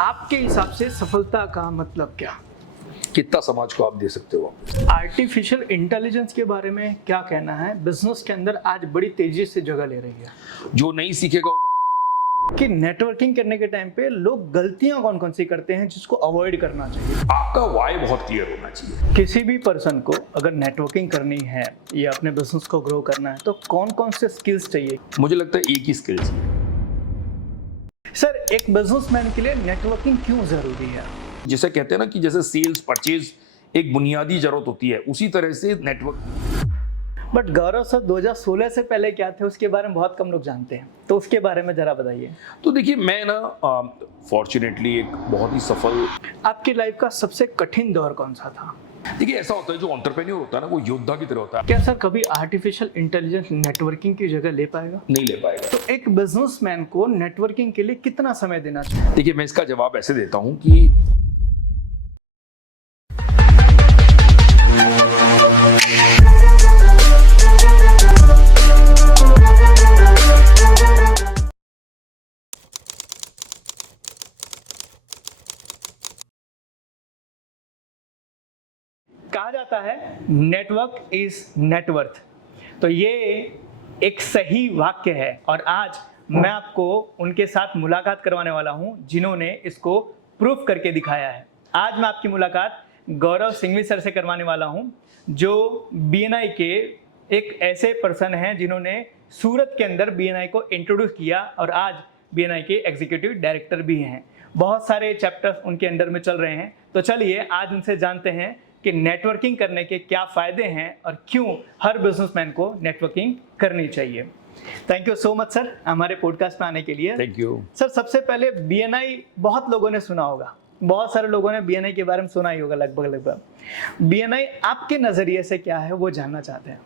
आपके हिसाब से सफलता का मतलब क्या? कितना समाज को आप दे सकते हो? आर्टिफिशियल इंटेलिजेंस के बारे में क्या कहना है? बिजनेस के अंदर आज बड़ी तेजी से जगह ले रही है जो नहीं सीखेगा कि नेटवर्किंग करने के टाइम पे लोग गलतियां कौन कौन सी करते हैं जिसको अवॉइड करना चाहिए। आपका वाई बहुत क्लियर होना चाहिए। किसी भी पर्सन को अगर नेटवर्किंग करनी है या अपने बिजनेस को ग्रो करना है तो कौन कौन से स्किल्स चाहिए? मुझे लगता है एक ही स्किल्स है। सर, एक बिजनेसमैन के लिए नेटवर्किंग क्यों जरूरी है? जिसे कहते हैं ना कि जैसे सेल्स परचेज एक बुनियादी जरूरत होती है, उसी तरह से नेटवर्क। बट गौरव सर, 2016 से पहले क्या थे उसके बारे में बहुत कम लोग जानते हैं, तो उसके बारे में जरा बताइए। तो देखिए, मैं ना फॉर्चुनेटली एक बहुत ही सफल। आपकी लाइफ का सबसे कठिन दौर कौन सा था? देखिए, ऐसा होता है जो एंटरप्रेन्योर होता है ना, वो योद्धा की तरह होता है। क्या सर कभी आर्टिफिशियल इंटेलिजेंस नेटवर्किंग की जगह ले पाएगा? नहीं ले पाएगा। तो एक बिजनेसमैन को नेटवर्किंग के लिए कितना समय देना चाहिए? देखिए, मैं इसका जवाब ऐसे देता हूं कि कहा जाता है नेटवर्क इज नेटवर्थ। तो ये एक सही वाक्य है और आज मैं आपको उनके साथ मुलाकात करवाने वाला हूं जिन्होंने इसको प्रूफ करके दिखाया है। आज मैं आपकी मुलाकात गौरव सिंघवी सर से करवाने वाला हूं जो बीएनआई के एक ऐसे पर्सन हैं जिन्होंने सूरत के अंदर बीएनआई को इंट्रोड्यूस किया और आज बीएनआई के एग्जीक्यूटिव डायरेक्टर भी हैं। बहुत सारे चैप्टर्स उनके अंडर में चल रहे हैं। तो चलिए आज उनसे जानते हैं कि नेटवर्किंग करने के क्या फ़ायदे हैं और क्यों हर बिजनेसमैन को नेटवर्किंग करनी चाहिए। Thank you so much sir हमारे पॉडकास्ट में आने के लिए। Thank you sir. सबसे पहले बीएनआई बहुत लोगों ने सुना होगा, बहुत सारे लोगों ने बीएनआई के बारे में सुना ही होगा लगभग। बीएनआई आपके नज़रिए से क्या है वो जानना चाहते हैं।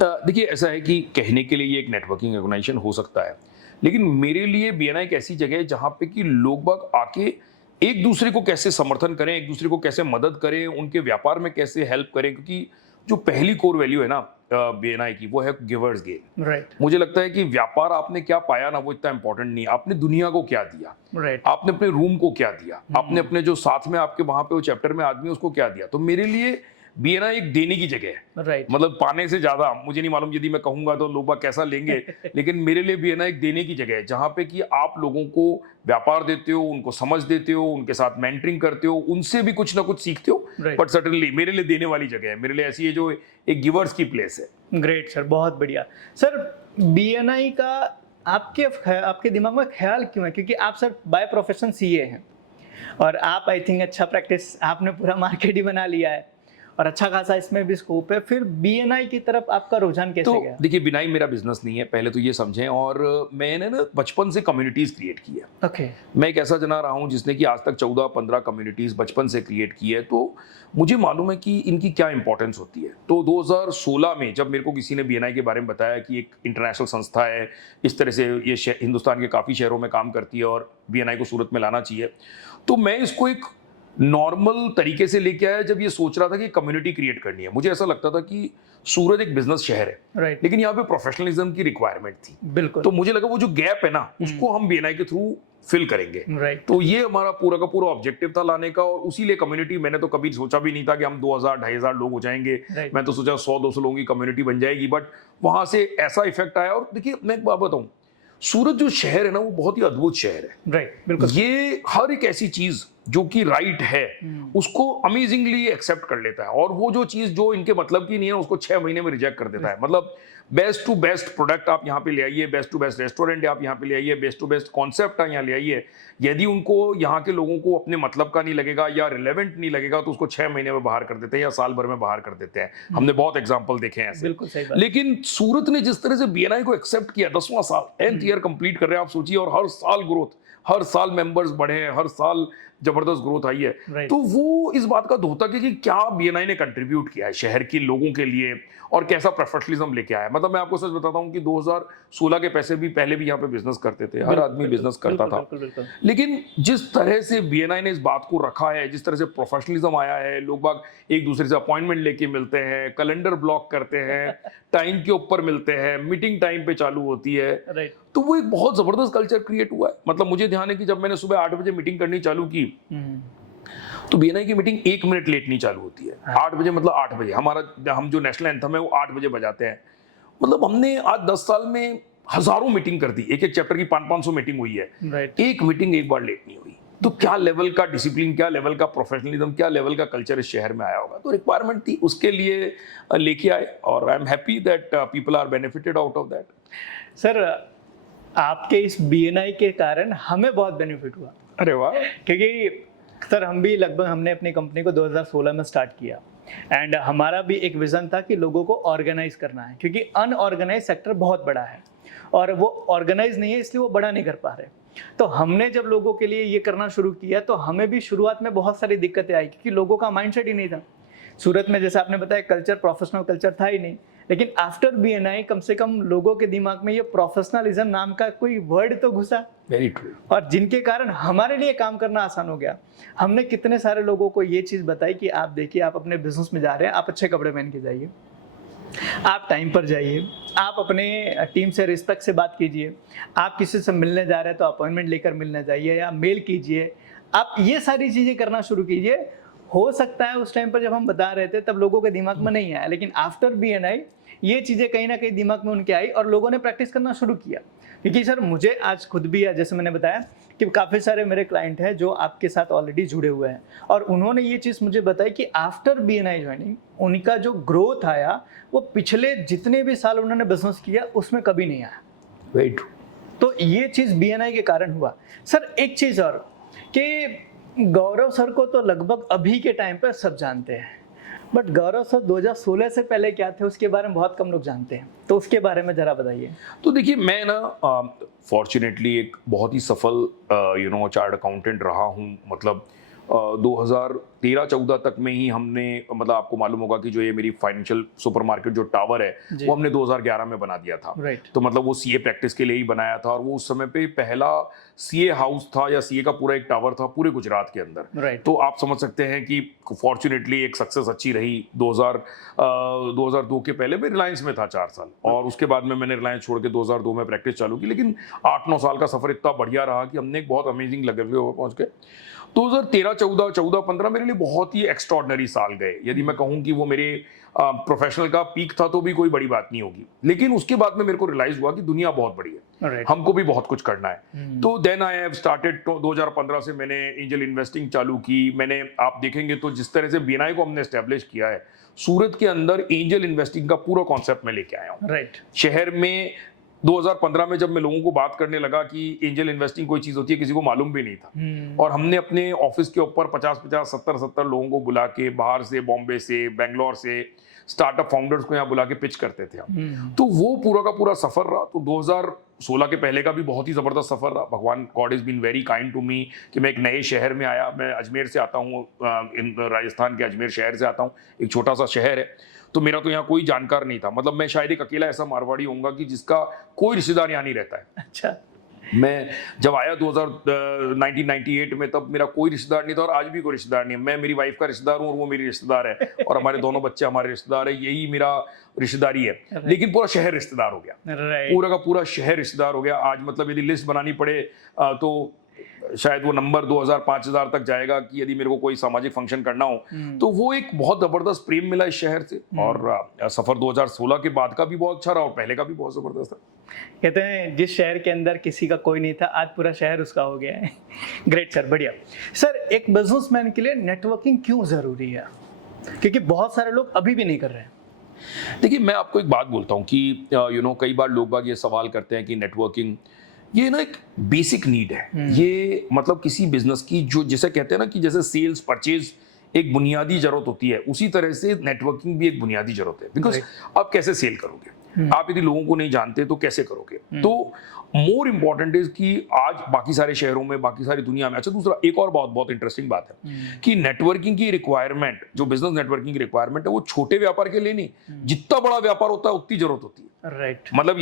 देखिए, ऐसा है कि कहने के लिए ये एक नेटवर्किंग ऑर्गेनाइजेशन हो सकता है, लेकिन मेरे लिए बीएनआई एक ऐसी जगह है जहाँ पे कि लोग बाग आके एक दूसरे को कैसे समर्थन करें, एक दूसरे को कैसे मदद करें, उनके व्यापार में कैसे हेल्प करें। क्योंकि जो पहली कोर वैल्यू है ना बीएनआई की, वो है गिवर्स गेन। राइट। मुझे लगता है कि व्यापार आपने क्या पाया ना, वो इतना इंपॉर्टेंट नहीं, आपने दुनिया को क्या दिया। राइट। आपने अपने रूम को क्या दिया, आपने अपने जो साथ में आपके वहां पे वो चैप्टर में आदमी उसको क्या दिया। तो मेरे लिए बीएनआई एक देने की जगह है। राइट। मतलब पाने से ज्यादा मुझे नहीं मालूम, यदि मैं कहूंगा तो लोग बाग कैसा लेंगे लेकिन मेरे लिए बीएनआई एक देने की जगह है जहां पे कि आप लोगों को व्यापार देते हो, उनको समझ देते हो, उनके साथ मेंटरिंग करते हो, उनसे भी कुछ ना कुछ सीखते हो। बट सर्टेनली मेरे लिए देने वाली जगह है, मेरे लिए ऐसी है जो एक गिवर्स की प्लेस है। ग्रेट सर, बहुत बढ़िया। सर, बीएनआई का आपके दिमाग में ख्याल क्यों है? क्योंकि आप सर बाय प्रोफेशन सीए हैं और आप आई थिंक अच्छा प्रैक्टिस आपने पूरा मार्केट ही बना लिया है और अच्छा खासा इसमें भी स्कोप है। फिर बीएनआई की तरफ आपका रुझान कैसे गया? देखिए, बीएनआई मेरा बिजनेस नहीं है, पहले तो ये समझें। और मैंने ना बचपन से कम्युनिटीज क्रिएट की है। ओके। मैं एक ऐसा जना रहा हूँ जिसने कि आज तक 14-15 कम्युनिटीज बचपन से क्रिएट की है, तो मुझे मालूम है कि इनकी क्या इंपॉर्टेंस होती है। तो 2016 में जब मेरे को किसी ने बीएनआई के बारे में बताया कि एक इंटरनेशनल संस्था है, इस तरह से ये हिंदुस्तान के काफ़ी शहरों में काम करती है और बीएनआई को सूरत में लाना चाहिए, तो मैं इसको एक नॉर्मल तरीके से लेके आया जब ये सोच रहा था कि कम्युनिटी क्रिएट करनी है। मुझे ऐसा लगता था कि सूरत एक बिजनेस शहर है, राइट, लेकिन यहाँ पे प्रोफेशनलिज्म की रिक्वायरमेंट थी। बिल्कुल। तो मुझे लगा वो जो गैप है ना, उसको हम बीएनआई के थ्रू फिल करेंगे। राइट। तो ये हमारा पूरा का पूरा ऑब्जेक्टिव था लाने का। और उसी लिए कम्युनिटी, मैंने तो कभी सोचा भी नहीं था कि हम 2000-2500 लोग हो जाएंगे। मैं तो सोचा 100-200 लोगों की कम्युनिटी बन जाएगी, बट वहां से ऐसा इफेक्ट आया। और देखिए, मैं एक बात बताऊं, सूरत जो शहर है ना, वो बहुत ही अद्भुत शहर है। राइट, बिल्कुल। ये हर एक ऐसी चीज जो कि राइट है उसको अमेजिंगली एक्सेप्ट कर लेता है, और वो जो चीज जो इनके मतलब की नहीं है उसको 6 महीने में रिजेक्ट कर देता है। मतलब बेस्ट टू बेस्ट प्रोडक्ट आप यहाँ पे ले आइए, बेस्ट टू बेस्ट रेस्टोरेंट आप यहाँ पे ले आइए, बेस्ट टू बेस्ट कॉन्सेप्ट यहाँ ले आइए, यदि उनको यहाँ के लोगों को अपने मतलब का नहीं लगेगा या रिलेवेंट नहीं लगेगा तो उसको 6 महीने में बाहर कर देते हैं या साल भर में बाहर कर देते हैं। हमने बहुत एग्जाम्पल देखे हैं ऐसे। बिल्कुल सही बात। लेकिन सूरत ने जिस तरह से बीएनआई को एक्सेप्ट किया, 10वां साल 10th ईयर कंप्लीट कर रहे हैं आप सोचिए, और हर साल ग्रोथ, हर साल मेंबर्स बढ़े हैं, हर साल जबरदस्त ग्रोथ आई है। तो वो इस बात का धोता कि क्या बीएनआई ने कंट्रीब्यूट किया है शहर के लोगों के लिए और कैसा प्रोफेशनलिज्म लेके आया है। मतलब मैं आपको सच बताता हूँ कि 2016 के पैसे भी पहले भी यहाँ पे बिजनेस करते थे, हर आदमी बिजनेस करता था। लेकिन जिस तरह से बीएनआई ने इस बात को रखा है, जिस तरह से प्रोफेशनलिज्म आया है, लोग बाग एक दूसरे से अपॉइंटमेंट लेके मिलते हैं, कैलेंडर ब्लॉक करते हैं, टाइम के ऊपर मिलते हैं, मीटिंग टाइम पे चालू होती है, तो वो एक बहुत जबरदस्त कल्चर क्रिएट हुआ है। मतलब मुझे ध्यान है कि जब मैंने सुबह 8 बजे मीटिंग करनी चालू की, तो बीएनआई की मीटिंग 1 मिनट लेट नहीं चालू होती है। 8 बजे मतलब 8 बजे हम जो नेशनल एंथम है वो 8 बजे बजाते हैं। मतलब हमने आज 10 साल में हजारों मीटिंग कर दी, एक एक चैप्टर की 500-500 मीटिंग हुई है, एक मीटिंग एक बार लेट नहीं हुई। तो क्या लेवल का डिसिप्लिन, क्या लेवल का प्रोफेशनलिज्म, क्या लेवल का कल्चर इस शहर में आया होगा। तो रिक्वायरमेंट थी, उसके लिए लेके आए, और I am happy that people are benefited out of that. Sir, आपके इस बीएनआई के कारण हमें बहुत बेनिफिट हुआ। अरे वाह। क्योंकि सर हमने अपनी कंपनी को 2016 में स्टार्ट किया, एंड हमारा भी एक विजन था कि लोगों को ऑर्गेनाइज करना है, क्योंकि अनऑर्गेनाइज सेक्टर बहुत बड़ा है और वो ऑर्गेनाइज नहीं है, इसलिए वो बड़ा नहीं कर पा रहे। तो हमने जब लोगों के लिए ये करना शुरू किया तो हमें भी शुरुआत में बहुत सारी दिक्कतें आई, क्योंकि लोगों का माइंडसेट ही नहीं था। सूरत में जैसे आपने बताया कल्चर, प्रोफेशनल कल्चर था ही नहीं, लेकिन आफ्टर बीएनआई कम से कम लोगों के दिमाग में ये प्रोफेशनलिज्म नाम का कोई वर्ड तो घुसा। Very true. और जिनके कारण हमारे लिए काम करना आसान हो गया। हमने कितने सारे लोगों को ये चीज़ बताई कि आप देखिए, आप अपने बिजनेस में जा रहे हैं, आप अच्छे कपड़े पहन के जाइए, आप टाइम पर जाइए, आप अपने टीम से रिस्पेक्ट से बात कीजिए, आप किसी से मिलने जा रहे हैं तो अपॉइंटमेंट लेकर मिलने जाइए या मेल कीजिए, आप ये सारी चीज़ें करना शुरू कीजिए। हो सकता है उस टाइम पर जब हम बता रहे थे तब लोगों के दिमाग में नहीं आया, लेकिन आफ्टर बीएनआई ये चीज़ें कहीं ना कहीं दिमाग में उनके आई और लोगों ने प्रैक्टिस करना शुरू किया। क्योंकि सर मुझे आज खुद भी, जैसे मैंने बताया कि काफ़ी सारे मेरे क्लाइंट हैं जो आपके साथ ऑलरेडी जुड़े हुए हैं, और उन्होंने ये चीज़ मुझे बताई कि आफ्टर बीएनआई ज्वाइनिंग उनका जो ग्रोथ आया वो पिछले जितने भी साल उन्होंने बिजनेस किया उसमें कभी नहीं आया। Very true. तो ये चीज़ बीएनआई के कारण हुआ। सर एक चीज़ और, कि गौरव सर को तो लगभग अभी के टाइम पर सब जानते हैं, बट गौरव सर 2016 से पहले क्या थे उसके बारे में बहुत कम लोग जानते हैं, तो उसके बारे में जरा बताइए। तो देखिए, मैं ना फॉर्चुनेटली एक बहुत ही सफल चार्ट अकाउंटेंट रहा हूँ। मतलब 2013-14 तक में ही हमने, मतलब आपको मालूम होगा कि जो ये मेरी फाइनेंशियल सुपरमार्केट जो टावर है वो हमने 2011 में बना दिया था। तो मतलब वो सीए प्रैक्टिस के लिए ही बनाया था, और वो उस समय पे पहला सीए हाउस था या सीए का पूरा एक टावर था पूरे गुजरात के अंदर। तो आप समझ सकते हैं कि फॉर्चुनेटली एक सक्सेस अच्छी रही। 2002 के पहले मैं रिलायंस में था 4 साल, और उसके बाद में मैंने रिलायंस छोड़ के 2002 में प्रैक्टिस चालू की। लेकिन 8-9 साल का सफर इतना बढ़िया रहा कि हमने एक बहुत अमेजिंग लेवल पे पहुंच गए। 2013-14, 14-15 मेरे लिए बहुत ही एक्स्ट्रॉर्डनरी साल गए। यदि मैं कहूं कि वो मेरे प्रोफेशनल का पीक था तो भी कोई बड़ी बात नहीं होगी। लेकिन उसके बाद में मेरे को रियलाइज हुआ कि दुनिया बहुत बड़ी है, हमको भी बहुत कुछ करना है। तो देन आई हैव स्टार्टेड, 2015 से मैंने एंजल इन्वेस्टिंग चालू की। मैंने, आप देखेंगे तो जिस तरह से बीएनआई को हमने एस्टेब्लिश किया है, सूरत के अंदर एंजल इन्वेस्टिंग का पूरा कॉन्सेप्ट मैं लेके आया हूँ। शहर में 2015 में जब मैं लोगों को बात करने लगा कि एंजल इन्वेस्टिंग कोई चीज होती है, किसी को मालूम भी नहीं था। और हमने अपने ऑफिस के ऊपर 50-50, 70-70 लोगों को बुला के, बाहर से, बॉम्बे से, बेंगलोर से स्टार्टअप फाउंडर्स को यहाँ बुला के पिच करते थे हम। तो वो पूरा का पूरा सफर रहा। तो 2016 के पहले का भी बहुत ही जबरदस्त सफर रहा। भगवान, god is been very kind to me कि मैं एक नए शहर में आया। मैं अजमेर से आता हूँ, राजस्थान के अजमेर शहर से आता हूँ। एक छोटा सा शहर है, तो मेरा तो यहाँ कोई जानकार नहीं था। मतलब मैं शायद एक अकेला ऐसा मारवाड़ी होऊंगा कि जिसका कोई रिश्तेदार यहाँ नहीं रहता है। अच्छा। मैं जब आया 1998 में, तब मेरा कोई रिश्तेदार नहीं था, और आज भी कोई रिश्तेदार नहीं है। मैं मेरी वाइफ का रिश्तेदार हूँ और वो मेरी रिश्तेदार है, और हमारे दोनों बच्चे हमारे रिश्तेदार है। यही मेरा रिश्तेदारी है। लेकिन पूरा शहर रिश्तेदार हो गया, पूरा का पूरा शहर रिश्तेदार हो गया। आज मतलब यदि लिस्ट बनानी पड़े तो शायद वो नंबर 2000-5000 तक जाएगा कि यदि मेरे को कोई सामाजिक फंक्शन करना हो। तो वो एक बहुत जबरदस्त प्रेम मिला इस शहर से। और सफर 2016 के बाद का भी बहुत अच्छा रहा और पहले का भी बहुत जबरदस्त था। कहते हैं जिस शहर के अंदर किसी का कोई नहीं था, आज पूरा शहर उसका हो गया है। ग्रेट सर, बढ़िया। सर, एक बिजनेसमैन के लिए नेटवर्किंग क्यों जरूरी है? क्योंकि बहुत सारे लोग अभी भी नहीं कर रहे हैं। देखिए, मैं आपको एक बात बोलता हूँ कि कई बार लोग बाग ये सवाल करते हैं कि नेटवर्किंग ये ना एक बेसिक नीड है। ये मतलब किसी बिजनेस की, जो जिसे कहते हैं ना कि जैसे सेल्स परचेज एक बुनियादी जरूरत होती है, उसी तरह से नेटवर्किंग भी एक बुनियादी जरूरत है। बिकॉज आप कैसे सेल करोगे, आप यदि लोगों को नहीं जानते तो कैसे करोगे। तो मोर इंपॉर्टेंट इज कि आज बाकी सारे शहरों में, बाकी सारी दुनिया में। अच्छा, दूसरा एक और बहुत इंटरेस्टिंग बात है कि नेटवर्किंग की रिक्वायरमेंट, जो बिजनेस नेटवर्किंग की रिक्वायरमेंट है, वो छोटे व्यापार के लिए नहीं, जितना बड़ा व्यापार होता है उतनी जरूरत होती है। मतलब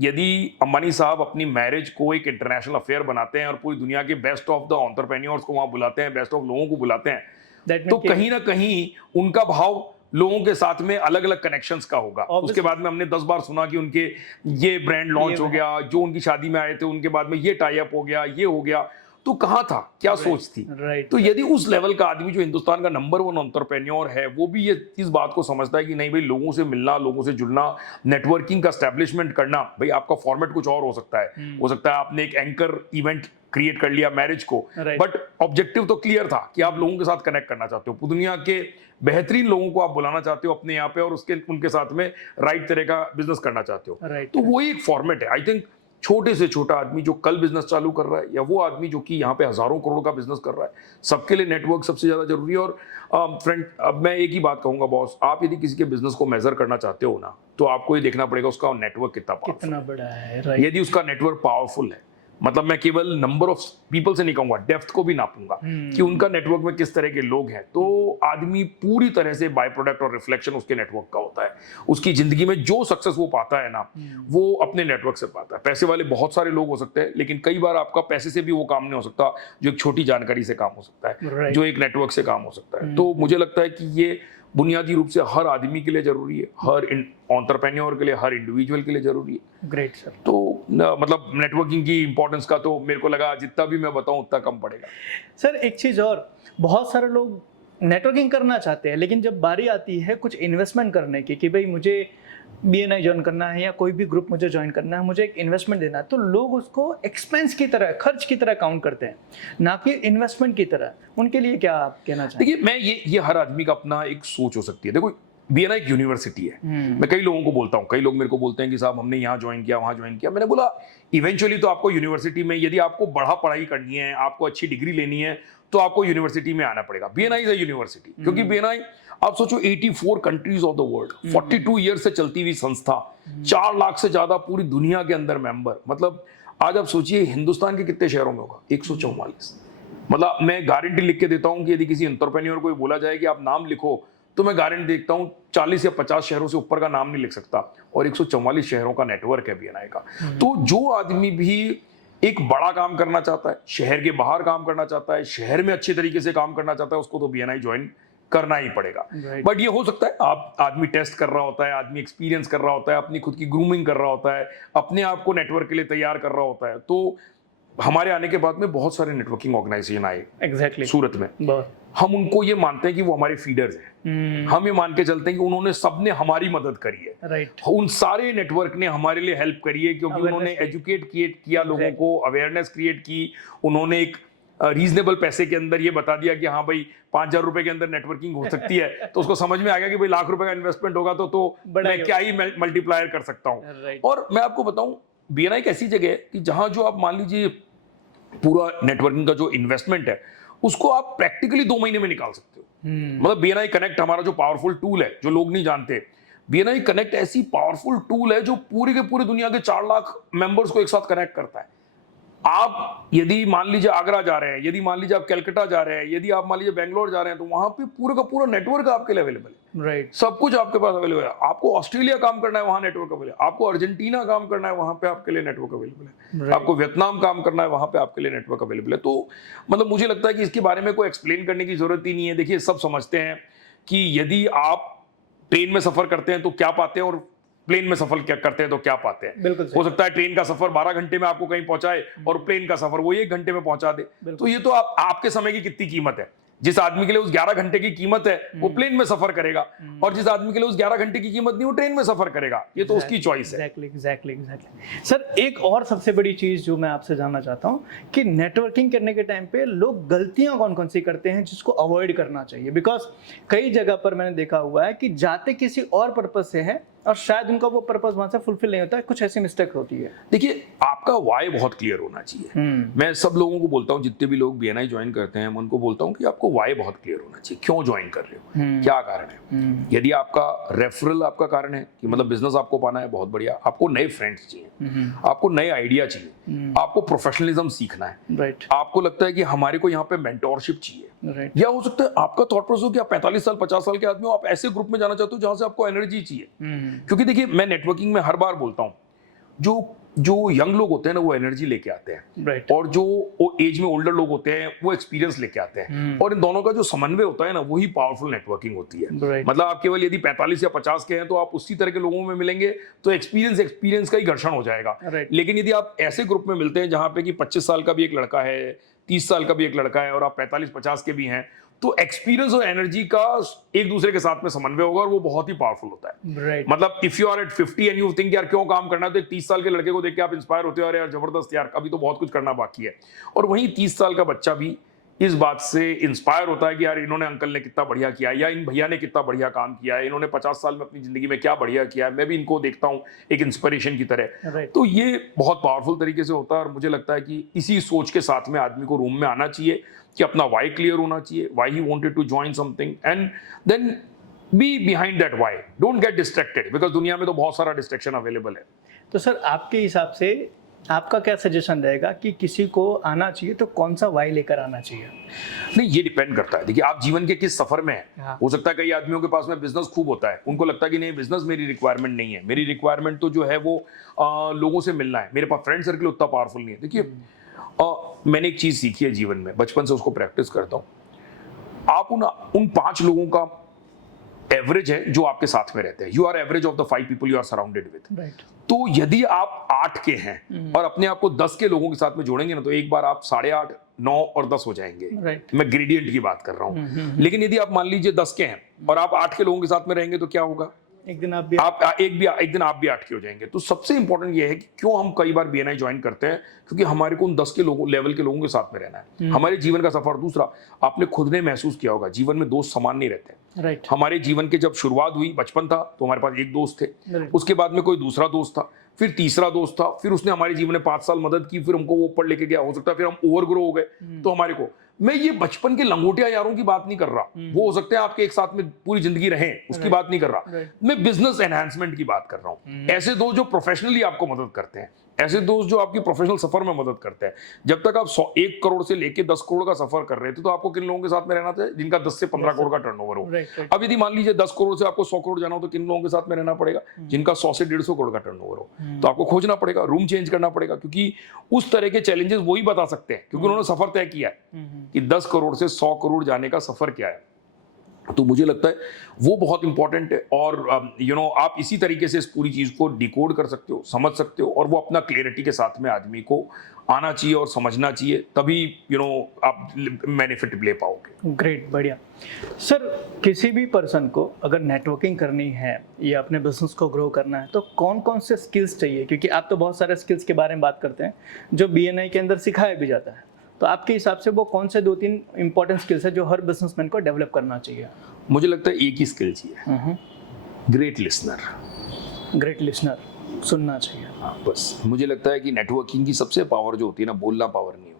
यदि अंबानी साहब अपनी मैरिज को एक इंटरनेशनल अफेयर बनाते हैं और पूरी दुनिया के बेस्ट ऑफ द एंटरप्रेन्योर्स को वहां बुलाते हैं, बेस्ट ऑफ लोगों को बुलाते हैं, तो कहीं ना कहीं उनका भाव लोगों के साथ में अलग अलग कनेक्शंस का होगा। उसके बाद में हमने 10 बार सुना कि उनके ये ब्रांड लॉन्च हो गया, जो उनकी शादी में आए थे उनके बाद में ये टाई अप हो गया, ये हो गया। तो कहाँ था, क्या सोच थी? तो यदि उस लेवल का आदमी जो हिंदुस्तान का नंबर 1 एंटरप्रेन्योर है, वो भी ये इस बात को समझता है कि नहीं भाई, लोगों से मिलना, लोगों से जुड़ना, नेटवर्किंग का एस्टेब्लिशमेंट करना, भाई आपका फॉर्मेट कुछ और हो सकता है। हो सकता है आपने एक एंकर इवेंट क्रिएट कर लिया मैरिज को, बट ऑब्जेक्टिव तो क्लियर था कि आप लोगों के साथ कनेक्ट करना चाहते हो, दुनिया के बेहतरीन लोगों को आप बुलाना चाहते हो अपने यहाँ पे, और उनके साथ में राइट तरह का बिजनेस करना चाहते हो। तो वही एक फॉर्मेट है। आई थिंक छोटे से छोटा आदमी जो कल बिजनेस चालू कर रहा है, या वो आदमी जो कि यहाँ पे हजारों करोड़ का बिजनेस कर रहा है, सबके लिए नेटवर्क सबसे ज्यादा जरूरी है। और फ्रेंड, अब मैं एक ही बात कहूंगा बॉस, आप यदि किसी के बिजनेस को मेजर करना चाहते हो ना, तो आपको ये देखना पड़ेगा उसका नेटवर्क कितना बड़ा है। यदि उसका नेटवर्क पावरफुल है, मतलब मैं केवल नंबर ऑफ पीपल से नहीं कहूंगा, डेप्थ को भी नापूंगा कि उनका नेटवर्क में किस तरह के लोग हैं, तो आदमी पूरी तरह से बाय प्रोडक्ट और रिफ्लेक्शन उसके नेटवर्क का होता है। उसकी जिंदगी में जो सक्सेस वो पाता है ना, वो अपने नेटवर्क से पाता है। पैसे वाले बहुत सारे लोग हो सकते हैं, लेकिन कई बार आपका पैसे से भी वो काम नहीं हो सकता जो एक छोटी जानकारी से काम हो सकता है, जो एक नेटवर्क से काम हो सकता है। तो मुझे लगता है कि ये बुनियादी रूप से हर आदमी के लिए जरूरी है, हर एंटरप्रेन्योर के लिए, हर इंडिविजुअल के लिए जरूरी है। Great sir. तो मतलब नेटवर्किंग की इंपॉर्टेंस का तो मेरे को लगा जितना भी मैं बताऊं उतना कम पड़ेगा। सर एक चीज़ और, बहुत सारे लोग नेटवर्किंग करना चाहते हैं, लेकिन जब बारी आती है कुछ इन्वेस्टमेंट करने की कि भाई मुझे BNI ज्वाइन करना है या कोई भी ग्रुप मुझे ज्वाइन करना है, मुझे एक इन्वेस्टमेंट देना है, तो लोग उसको एक्सपेंस की तरह, खर्च की तरह काउंट करते हैं, ना कि इन्वेस्टमेंट की तरह। उनके लिए क्या आप कहना चाहेंगे? देखिए, मैं ये हर आदमी का अपना एक सोच हो सकती है। देखो, BNI एक यूनिवर्सिटी है। मैं कई लोगों को बोलता हूँ, कई लोग मेरे को बोलते हैं कि साहब हमने यहाँ ज्वाइन किया, वहाँ ज्वाइन किया। मैंने बोला इवेंचुअली तो आपको यूनिवर्सिटी में, यदि आपको बढ़ा पढ़ाई करनी है, आपको अच्छी डिग्री लेनी है, तो आपको यूनिवर्सिटी में आना पड़ेगा। BNI इज अ यूनिवर्सिटी, क्योंकि BNI, आप सोचो 84 countries of the world, 42 year से चलती हुई संस्था, 4 लाख से ज्यादा पूरी दुनिया के अंदर मेंबर। मतलब आज आप सोचिए हिंदुस्तान के कितने शहरों में होगा, 144। मतलब मैं गारंटी लिख के देता हूं कि यदि किसी एंटरप्रेन्योर को बोला जाए कि आप नाम लिखो, तो मैं गारंटी देखता हूं 40 या 50 शहरों से ऊपर का नाम नहीं लिख सकता, और 144 शहरों का नेटवर्क है BNI का। तो जो आदमी भी एक बड़ा काम करना चाहता है, शहर के बाहर काम करना चाहता है, शहर में अच्छे तरीके से काम करना चाहता है, उसको तो BNI ज्वाइन करना ही पड़ेगा। बट ये हो सकता है आप आदमी टेस्ट कर रहा होता है, आदमी एक्सपीरियंस कर रहा होता है, अपनी खुद की ग्रूमिंग कर रहा होता है, अपने आप को नेटवर्क के लिए तैयार कर रहा होता है। तो हमारे आने के बाद में बहुत सारे नेटवर्किंग ऑर्गेनाइजेशन आए सूरत में। हम उनको ये मानते हैं कि वो हमारे फीडर्स हैं। हम ये मान के चलते हैं कि उन्होंने सबने हमारी मदद करी है। उन सारे नेटवर्क ने हमारे लिए हेल्प करी है, क्योंकि उन्होंने एजुकेट किया लोगों को, अवेयरनेस क्रिएट की, उन्होंने एक रीजनेबल पैसे के अंदर ये बता दिया कि हाँ भाई 5,000 रुपए के अंदर नेटवर्किंग हो सकती है। तो उसको समझ में आ गया कि भाई लाख रुपए का इन्वेस्टमेंट होगा तो मैं क्या ही मल्टीप्लायर कर सकता हूँ। और मैं आपको बताऊं, BNI एक ऐसी जगह है कि जहां जो आप मान लीजिए पूरा नेटवर्किंग का जो इन्वेस्टमेंट है, उसको आप प्रैक्टिकली 2 महीने में निकाल सकते हो। मतलब BNI कनेक्ट हमारा जो पावरफुल टूल है, जो लोग नहीं जानते, BNI कनेक्ट ऐसी पावरफुल टूल है जो पूरी के पूरी दुनिया के 4 लाख मेंबर्स को एक साथ कनेक्ट करता है। आप यदि मान लीजिए आगरा जा रहे हैं, यदि मान लीजिए आप कलकत्ता जा रहे हैं, यदि आप मान लीजिए बेंगलोर जा रहे हैं, तो वहां पे पूरा का पूरा नेटवर्क आपके लिए अवेलेबल है। सब कुछ आपके पास अवेलेबल है। आपको ऑस्ट्रेलिया काम करना है, वहां नेटवर्क अवेलेबल है। आपको अर्जेंटीना काम करना है, वहां पे आपके लिए नेटवर्क अवेलेबल है। आपको वियतनाम काम करना है, वहां पे आपके लिए नेटवर्क अवेलेबल है। तो मतलब मुझे लगता है कि इसके बारे में कोई एक्सप्लेन करने की जरूरत ही नहीं है। देखिए, सब समझते हैं कि यदि आप ट्रेन में सफर करते हैं तो क्या पाते हैं, और प्लेन में सफर क्या करते हैं तो क्या पाते हैं। हो सकता है ट्रेन का सफर 12 घंटे में आपको कहीं पहुंचाए, और प्लेन का सफर वो 1 घंटे में पहुंचा दे। तो ये तो आपके समय की कितनी कीमत है। जिस आदमी के लिए उस 11 घंटे की कीमत है, वो प्लेन में सफर करेगा, और जिस आदमी के लिए उस 11 घंटे की कीमत नहीं, वो ट्रेन में सफर करेगा। ये तो उसकी चॉइस है। एग्जैक्टली। सर एक और सबसे बड़ी चीज जो मैं आपसे जानना चाहता हूँ कि नेटवर्किंग करने के टाइम पे लोग गलतियां कौन कौन सी करते हैं जिसको अवॉइड करना चाहिए। बिकॉज कई जगह पर मैंने देखा हुआ है कि जाते किसी और पर्पज से है, और शायद उनका वो पर्पस वहां से फुलफिल नहीं होता है, कुछ ऐसी मिस्टेक होती है। देखिए, आपका वाई बहुत क्लियर होना चाहिए। मैं सब लोगों को बोलता हूँ, जितने भी लोग BNI ज्वाइन करते हैं, मैं उनको बोलता हूँ कि आपको वाई बहुत क्लियर होना चाहिए। क्यों ज्वाइन कर रहे हो, क्या कारण है। यदि आपका रेफरल आपका कारण है कि मतलब बिजनेस आपको पाना है, बहुत बढ़िया। आपको नए फ्रेंड्स चाहिए, आपको नए आइडिया चाहिए, आपको प्रोफेशनलिज्म सीखना है, आपको लगता है कि हमारे को यहाँ पे मेंटोरशिप चाहिए, या हो सकता है आपका थॉट प्रोसेस हो कि आप 45 साल 50 साल के आदमी हो, आप ऐसे ग्रुप में जाना चाहते हो जहां से आपको एनर्जी चाहिए। क्योंकि देखिए, मैं नेटवर्किंग में हर बार बोलता हूं, जो जो यंग लोग होते हैं ना वो एनर्जी लेके आते हैं, राइट, और जो एज में ओल्डर लोग होते हैं वो एक्सपीरियंस लेके आते हैं, और इन दोनों का जो समन्वय होता है ना वही पावरफुल नेटवर्किंग होती है। राइट, मतलब आप केवल यदि 45 या 50 के हैं तो आप उसी तरह के लोगों में मिलेंगे तो एक्सपीरियंस का ही घर्षण हो जाएगा। राइट, लेकिन यदि आप ऐसे ग्रुप में मिलते हैं जहां पे कि 25 साल का भी एक लड़का है, 30 साल का भी एक लड़का है, और आप 45-50 के भी हैं, तो एक्सपीरियंस और एनर्जी का एक दूसरे के साथ में समन्वय होगा और वो बहुत ही पावरफुल होता है। राइट, मतलब if you are at 50 and you think यार क्यों काम करना है, तो एक 30 साल के लड़के को देख के आप इंस्पायर होते हो, यार जबरदस्त यार, अभी तो बहुत कुछ करना बाकी है। और वहीं 30 साल का बच्चा भी इस बात से इंस्पायर होता है कि यार इन्होंने अंकल ने कितना बढ़िया किया, या इन भैया ने कितना बढ़िया काम किया है, इन्होंने 50 साल में अपनी जिंदगी में क्या बढ़िया किया है, मैं भी इनको देखता हूँ एक इंस्पिरेशन की तरह। राइट, तो ये बहुत पावरफुल तरीके से होता है, और मुझे लगता है कि इसी सोच के साथ में आदमी को रूम में आना चाहिए कि अपना वाई क्लियर होना चाहिए, why he wanted to join something, and then be behind that why, don't get distracted, because दुनिया में तो बहुत सारा डिस्ट्रैक्शन अवेलेबल है। तो सर आपके हिसाब से आपका क्या सजेशन रहेगा कि किसी को आना चाहिए तो कौन सा वाई लेकर आना चाहिए? नहीं, ये डिपेंड करता है। देखिए आप जीवन के किस सफर में हैं। हाँ। हो सकता है कई आदमियों के पास में बिजनेस खूब होता है, उनको लगता है कि नहीं बिजनेस मेरी रिक्वायरमेंट नहीं है, मेरी रिक्वायरमेंट तो जो है वो लोगों से मिलना है, मेरे पास फ्रेंड सर्कल उतना पावरफुल नहीं है। देखिए मैंने एक चीज सीखी है जीवन में, बचपन से उसको प्रैक्टिस करता हूं। आप उन 5 लोगों का एवरेज है जो आपके साथ में रहते हैं। You are average of the 5 people you are surrounded with. Right, तो यदि आप 8 के हैं और अपने आप को 10 के लोगों के साथ में जोड़ेंगे ना, तो एक बार आप 8.5, 9 और 10 हो जाएंगे। राइट, मैं ग्रेडियंट की बात कर रहा हूं। लेकिन यदि आप मान लीजिए 10 के हैं और आप 8 के लोगों के साथ में रहेंगे तो क्या होगा? एक दिन आप भी एक दिन आप भी 8 के हो जाएंगे। तो सबसे इंपॉर्टेंट ये है कि क्यों हम कई बार बीएनआई ज्वाइन करते हैं, क्योंकि हमारे को उन 10 के लोगों लेवल के लोगों के साथ में रहना है। हमारे जीवन का सफर। दूसरा, आपने खुद ने महसूस किया होगा जीवन में दोस्त समान नहीं रहते। राइट, हमारे जीवन के जब शुरुआत हुई, बचपन था तो हमारे पास एक दोस्त थे, राइट, उसके बाद में कोई दूसरा दोस्त था, फिर तीसरा दोस्त था, फिर उसने हमारे जीवन में 5 साल मदद की, फिर हमको वो ऊपर लेके गया। हो सकता है फिर हम ओवर ग्रो हो गए तो हमारे को, मैं ये बचपन के लंगोटिया यारों की बात नहीं कर रहा, वो हो सकते हैं आपके एक साथ में पूरी जिंदगी रहें, उसकी बात नहीं कर रहा। मैं बिजनेस एनहांसमेंट की बात कर रहा हूँ। ऐसे दोस्त जो प्रोफेशनली आपको मदद करते हैं, ऐसे दोस्त जो आपकी प्रोफेशनल सफर में मदद करते हैं। जब तक आप 1 करोड़ से लेके 10 करोड़ का सफर कर रहे थे तो आपको किन लोगों के साथ में रहना था जिनका 10 से 15 करोड़ का टर्नओवर हो। अब यदि मान लीजिए 10 करोड़ से आपको 100 करोड़ जाना हो तो किन लोगों के साथ में रहना पड़ेगा जिनका 100 से 150 करोड़ का टर्नओवर हो। तो आपको खोजना पड़ेगा, रूम चेंज करना पड़ेगा, क्योंकि उस तरह के चैलेंजेस वही बता सकते हैं, क्योंकि उन्होंने सफर तय किया है कि 10 करोड़ से 100 करोड़ जाने का सफर क्या है। तो मुझे लगता है वो बहुत इंपॉर्टेंट है, और आप इसी तरीके से इस पूरी चीज को डिकोड कर सकते हो, समझ सकते हो, और वो अपना क्लियरिटी के साथ में आदमी को आना चाहिए और समझना चाहिए, तभी आप बेनिफिट ले पाओगे। ग्रेट, बढ़िया। सर किसी भी पर्सन को अगर नेटवर्किंग करनी है या अपने बिजनेस को ग्रो करना है तो कौन कौन से स्किल्स चाहिए? क्योंकि आप तो बहुत सारे स्किल्स के बारे में बात करते हैं जो बीएनआई के अंदर सिखाया भी जाता है, तो आपके हिसाब से वो कौन से 2-3 इंपॉर्टेंट स्किल्स है जो हर बिजनेसमैन को डेवलप करना चाहिए? मुझे लगता है एक ही स्किल चाहिए, ग्रेट लिसनर। ग्रेट लिसनर, सुनना चाहिए। हाँ, बस मुझे लगता है कि नेटवर्किंग की सबसे पावर जो होती है ना, बोलना पावर नहीं होती,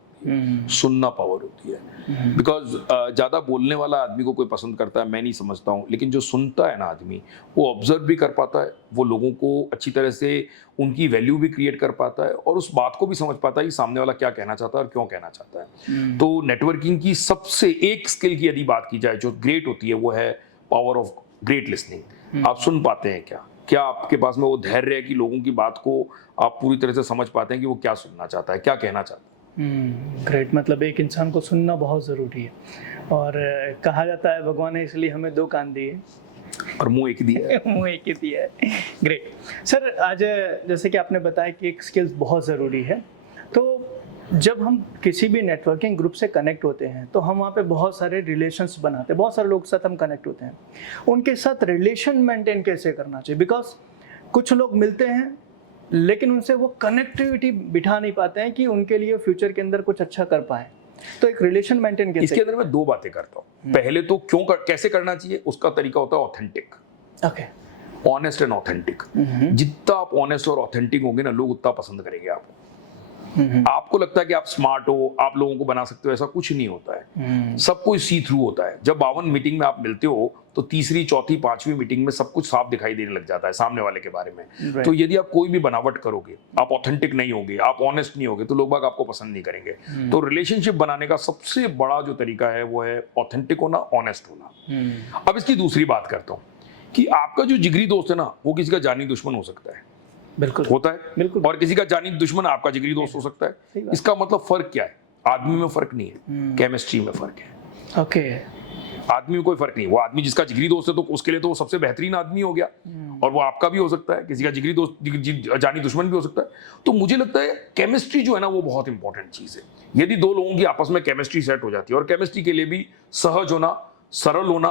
सुनना पावर होती है। बिकॉज ज्यादा बोलने वाला आदमी को कोई पसंद करता है, मैं नहीं समझता हूँ, लेकिन जो सुनता है ना आदमी, वो ऑब्जर्व भी कर पाता है, वो लोगों को अच्छी तरह से उनकी वैल्यू भी क्रिएट कर पाता है, और उस बात को भी समझ पाता है कि सामने वाला क्या कहना चाहता है और क्यों कहना चाहता है। तो नेटवर्किंग की सबसे एक स्किल की यदि बात की जाए जो ग्रेट होती है, वो है पावर ऑफ ग्रेट लिसनिंग। आप सुन पाते हैं क्या आपके पास में वो धैर्य है कि लोगों की बात को आप पूरी तरह से समझ पाते हैं कि वो क्या सुनना चाहता है, क्या कहना चाहता है। ग्रेट, मतलब एक इंसान को सुनना बहुत ज़रूरी है, और कहा जाता है भगवान ने इसलिए हमें 2 कान दिए और मुंह एक दिया है। मुंह एक ही दिया है। ग्रेट सर, आज जैसे कि आपने बताया कि एक स्किल्स बहुत ज़रूरी है, तो जब हम किसी भी नेटवर्किंग ग्रुप से कनेक्ट होते हैं तो हम वहाँ पे बहुत सारे रिलेशंस बनाते हैं, बहुत सारे लोग के साथ हम कनेक्ट होते हैं। उनके साथ रिलेशन मेंटेन कैसे करना चाहिए? बिकॉज कुछ लोग मिलते हैं लेकिन उनसे वो कनेक्टिविटी बिठा नहीं पाते हैं कि उनके लिए फ्यूचर के अंदर कुछ अच्छा कर पाए, तो एक रिलेशन मेंटेन कैसे? इसके अंदर मैं 2 बातें करता हूँ। पहले तो कैसे करना चाहिए उसका तरीका होता है ऑथेंटिक, ऑनेस्ट एंड ऑथेंटिक। जितना आप ऑनेस्ट और ऑथेंटिक होंगे ना, लोग उतना पसंद करेंगे आपको। आपको लगता है कि आप स्मार्ट हो, आप लोगों को बना सकते हो, ऐसा कुछ नहीं होता है। सब कुछ सी थ्रू होता है। जब 52 मीटिंग में आप मिलते हो तो तीसरी, चौथी, 5वीं मीटिंग में सब कुछ साफ दिखाई देने लग जाता है सामने वाले के बारे में। तो यदि आप कोई भी बनावट करोगे, आप ऑथेंटिक नहीं होगे, आप ऑनेस्ट नहीं होगे, तो लोग बाग आपको पसंद नहीं करेंगे। तो रिलेशनशिप बनाने का सबसे बड़ा जो तरीका है वो है ऑथेंटिक होना, ऑनेस्ट होना। अब इसकी दूसरी बात करता हूँ कि आपका जो जिगरी दोस्त है ना, वो किसी का जानी दुश्मन हो सकता है। बिल्कुल होता है बिल्कुल। और किसी का जानी दुश्मन आपका जिगरी दोस्त हो सकता सही है। बात। इसका मतलब फर्क क्या है? आदमी में फर्क नहीं है, केमिस्ट्री में फर्क है। ओके। आदमी में कोई फर्क नहीं। वो आदमी जिसका जिगरी दोस्त है तो उसके लिए तो वो सबसे बेहतरीन आदमी हो गया, और वो आपका भी हो सकता है, किसी का जिगरी दोस्त जानी दुश्मन भी हो सकता है। तो मुझे लगता है केमिस्ट्री जो है ना वो बहुत इंपॉर्टेंट चीज है। यदि दो लोगों की आपस में केमिस्ट्री सेट हो जाती है, और केमिस्ट्री के लिए भी सहज होना, सरल होना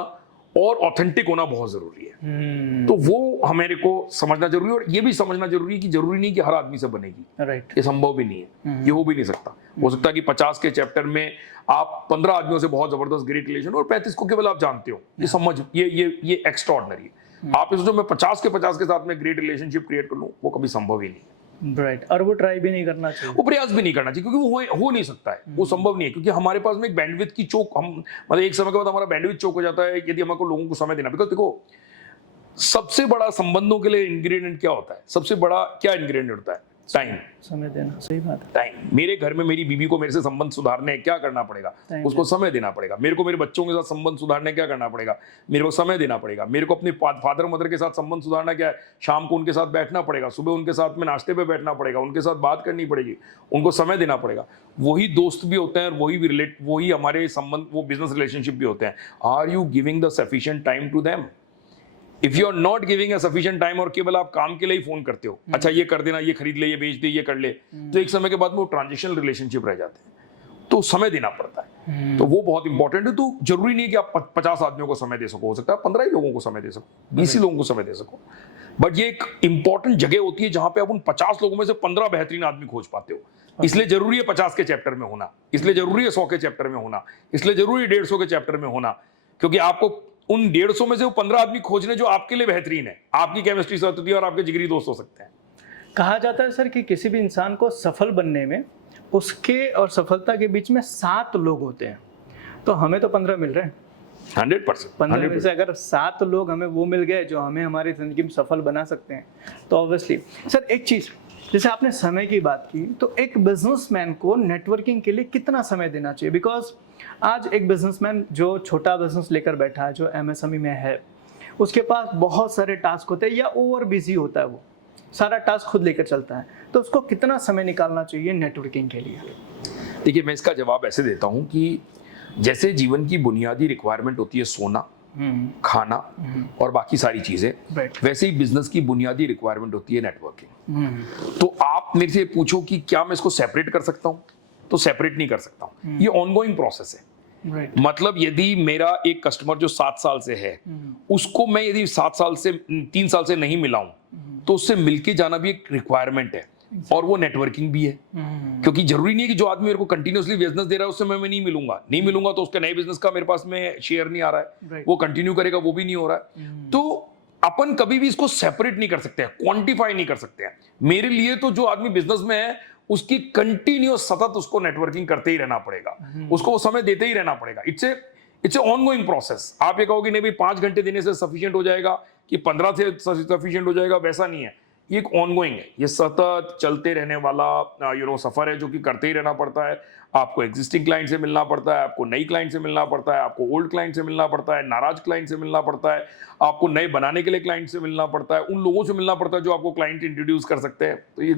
और ऑथेंटिक होना बहुत जरूरी है। तो वो हमारे को समझना जरूरी है, और ये भी समझना जरूरी है कि जरूरी नहीं कि हर आदमी से बनेगी। राइट। ये संभव भी नहीं है, ये हो भी नहीं सकता। हो सकता है कि 50 के चैप्टर में आप 15 आदमियों से बहुत जबरदस्त ग्रेट रिलेशन और 35 को केवल आप जानते हो। ये समझ ये एक्स्ट्राऑर्डिनरी है। आप इस जो मैं 50 के साथ में ग्रेट रिलेशनशिप क्रिएट कर लूं, वो कभी संभव ही नहीं है। राइट। और वो ट्राई भी नहीं करना चाहिए, वो प्रयास भी नहीं करना चाहिए, क्योंकि वो हो नहीं सकता है, वो संभव नहीं है। क्योंकि हमारे पास में एक बैंडविड्थ की चोक, हम मतलब एक समय के बाद हमारा बैंडविड्थ चोक हो जाता है यदि हमको लोगों को समय देना। बिकॉज देखो, सबसे बड़ा संबंधों के लिए इंग्रेडिएंट क्या होता है? सबसे बड़ा क्या इंग्रेडिएंट होता है? टाइम, समय देना। सही बात है। टाइम। मेरे घर में मेरी बीवी को मेरे से संबंध सुधारने क्या करना पड़ेगा? उसको समय देना पड़ेगा। मेरे को मेरे बच्चों के साथ संबंध सुधारने क्या करना पड़ेगा? मेरे को समय देना पड़ेगा। मेरे को अपने फादर मदर के साथ संबंध सुधारना क्या है? शाम को उनके साथ बैठना पड़ेगा, सुबह उनके साथ में नाश्ते पे बैठना पड़ेगा, उनके साथ बात करनी पड़ेगी, उनको समय देना पड़ेगा। वही दोस्त भी होते हैं, और वही हमारे संबंध, वो बिजनेस रिलेशनशिप भी होते हैं। Are you giving the sufficient time to them? If you are not giving a sufficient time, और केवल आप काम के लिए ही फोन करते हो, अच्छा ये कर देना, ये खरीद ले, ये बेच दे, ये कर ले, तो एक समय के बाद में वो ट्रांजिशनल रिलेशनशिप रह जाते हैं। तो समय देना पड़ता है, तो वो बहुत इंपॉर्टेंट है। तो जरूरी नहीं है कि आप 50 आदमियों को समय दे सको, हो सकता है 15 ही लोगों को समय दे सको, 20 ही लोगों को समय दे सको। बट ये एक इंपॉर्टेंट जगह होती है जहां पे आप उन 50 लोगों में से 15 बेहतरीन आदमी खोज पाते हो। इसलिए जरूरी है 50 के चैप्टर में होना, इसलिए जरूरी है 100 के चैप्टर में होना, इसलिए जरूरी है 150 के चैप्टर में होना, क्योंकि आपको उन 150 में से वो 15 आदमी खोजने जो आपके लिए बेहतरीन है, आपकी केमिस्ट्री साथ होती है और आपके जिगरी दोस्त हो सकते हैं। कहा जाता है सर कि किसी भी इंसान को सफल बनने में उसके और सफलता के बीच में 7 लोग होते हैं, तो हमें तो 15 मिल रहे हैं। 100%। 15 में से अगर 7 लोग हमें वो मिल गए जो हमें हमारी जिंदगी में सफल बना सकते हैं, तो ऑब्वियसली सर एक चीज़, जैसे आपने समय की बात की, तो एक बिजनेसमैन को नेटवर्किंग के लिए कितना समय देना चाहिए? बिकॉज आज एक बिजनेसमैन जो छोटा बिजनेस लेकर बैठा है, जो एमएसएमई में है, उसके पास बहुत सारे टास्क होते हैं या ओवर बिजी होता है, वो सारा टास्क खुद लेकर चलता है, तो उसको कितना समय निकालना चाहिए नेटवर्किंग के लिए? देखिए, मैं इसका जवाब ऐसे देता हूं कि जैसे जीवन की बुनियादी रिक्वायरमेंट होती है सोना, खाना और बाकी सारी चीजें, वैसे ही बिजनेस की बुनियादी रिक्वायरमेंट होती है नेटवर्किंग। तो आप मेरे से पूछो कि क्या मैं इसको सेपरेट कर सकता हूं, तो सेपरेट नहीं कर सकता हूं। ये ऑनगोइंग प्रोसेस है। मतलब यदि मेरा एक कस्टमर जो 7 साल से है, उसको मैं यदि 3 साल से नहीं मिला हूं, तो उससे मिलके जाना भी एक रिक्वायरमेंट है, और वो नेटवर्किंग भी है। क्योंकि जरूरी नहीं है कि जो आदमी मेरे को कंटिन्यूअसली बिजनेस दे रहा है उससे मैं नहीं मिलूंगा तो उसके नए बिजनेस का मेरे पास में शेयर नहीं आ रहा है, वो कंटिन्यू करेगा, वो भी नहीं हो रहा है। तो अपन कभी भी इसको सेपरेट नहीं कर सकते हैं, क्वांटिफाई नहीं कर सकते हैं। मेरे लिए तो जो आदमी बिजनेस में है उसकी कंटिन्यूअस सतत उसको नेटवर्किंग करते ही रहना पड़ेगा, उसको वो समय देते ही रहना पड़ेगा। It's a ongoing process. आप ये कहोगे नहीं भाई 5 घंटे देने से सफिशिएंट हो जाएगा कि 15 से सफिशिएंट हो जाएगा, वैसा नहीं है। ये एक ऑनगोइंग है, ये सतत चलते रहने वाला सफर है जो कि करते ही रहना पड़ता है। आपको एग्जिस्टिंग क्लाइंट से मिलना पड़ता है, आपको नई क्लाइंट से मिलना पड़ता है, आपको ओल्ड क्लाइंट से मिलना पड़ता है, नाराज क्लाइंट से मिलना पड़ता है, आपको नए बनाने के लिए क्लाइंट से मिलना पड़ता है, उन लोगों से मिलना पड़ता है जो आपको क्लाइंट इंट्रोड्यूस कर सकते हैं। तो ये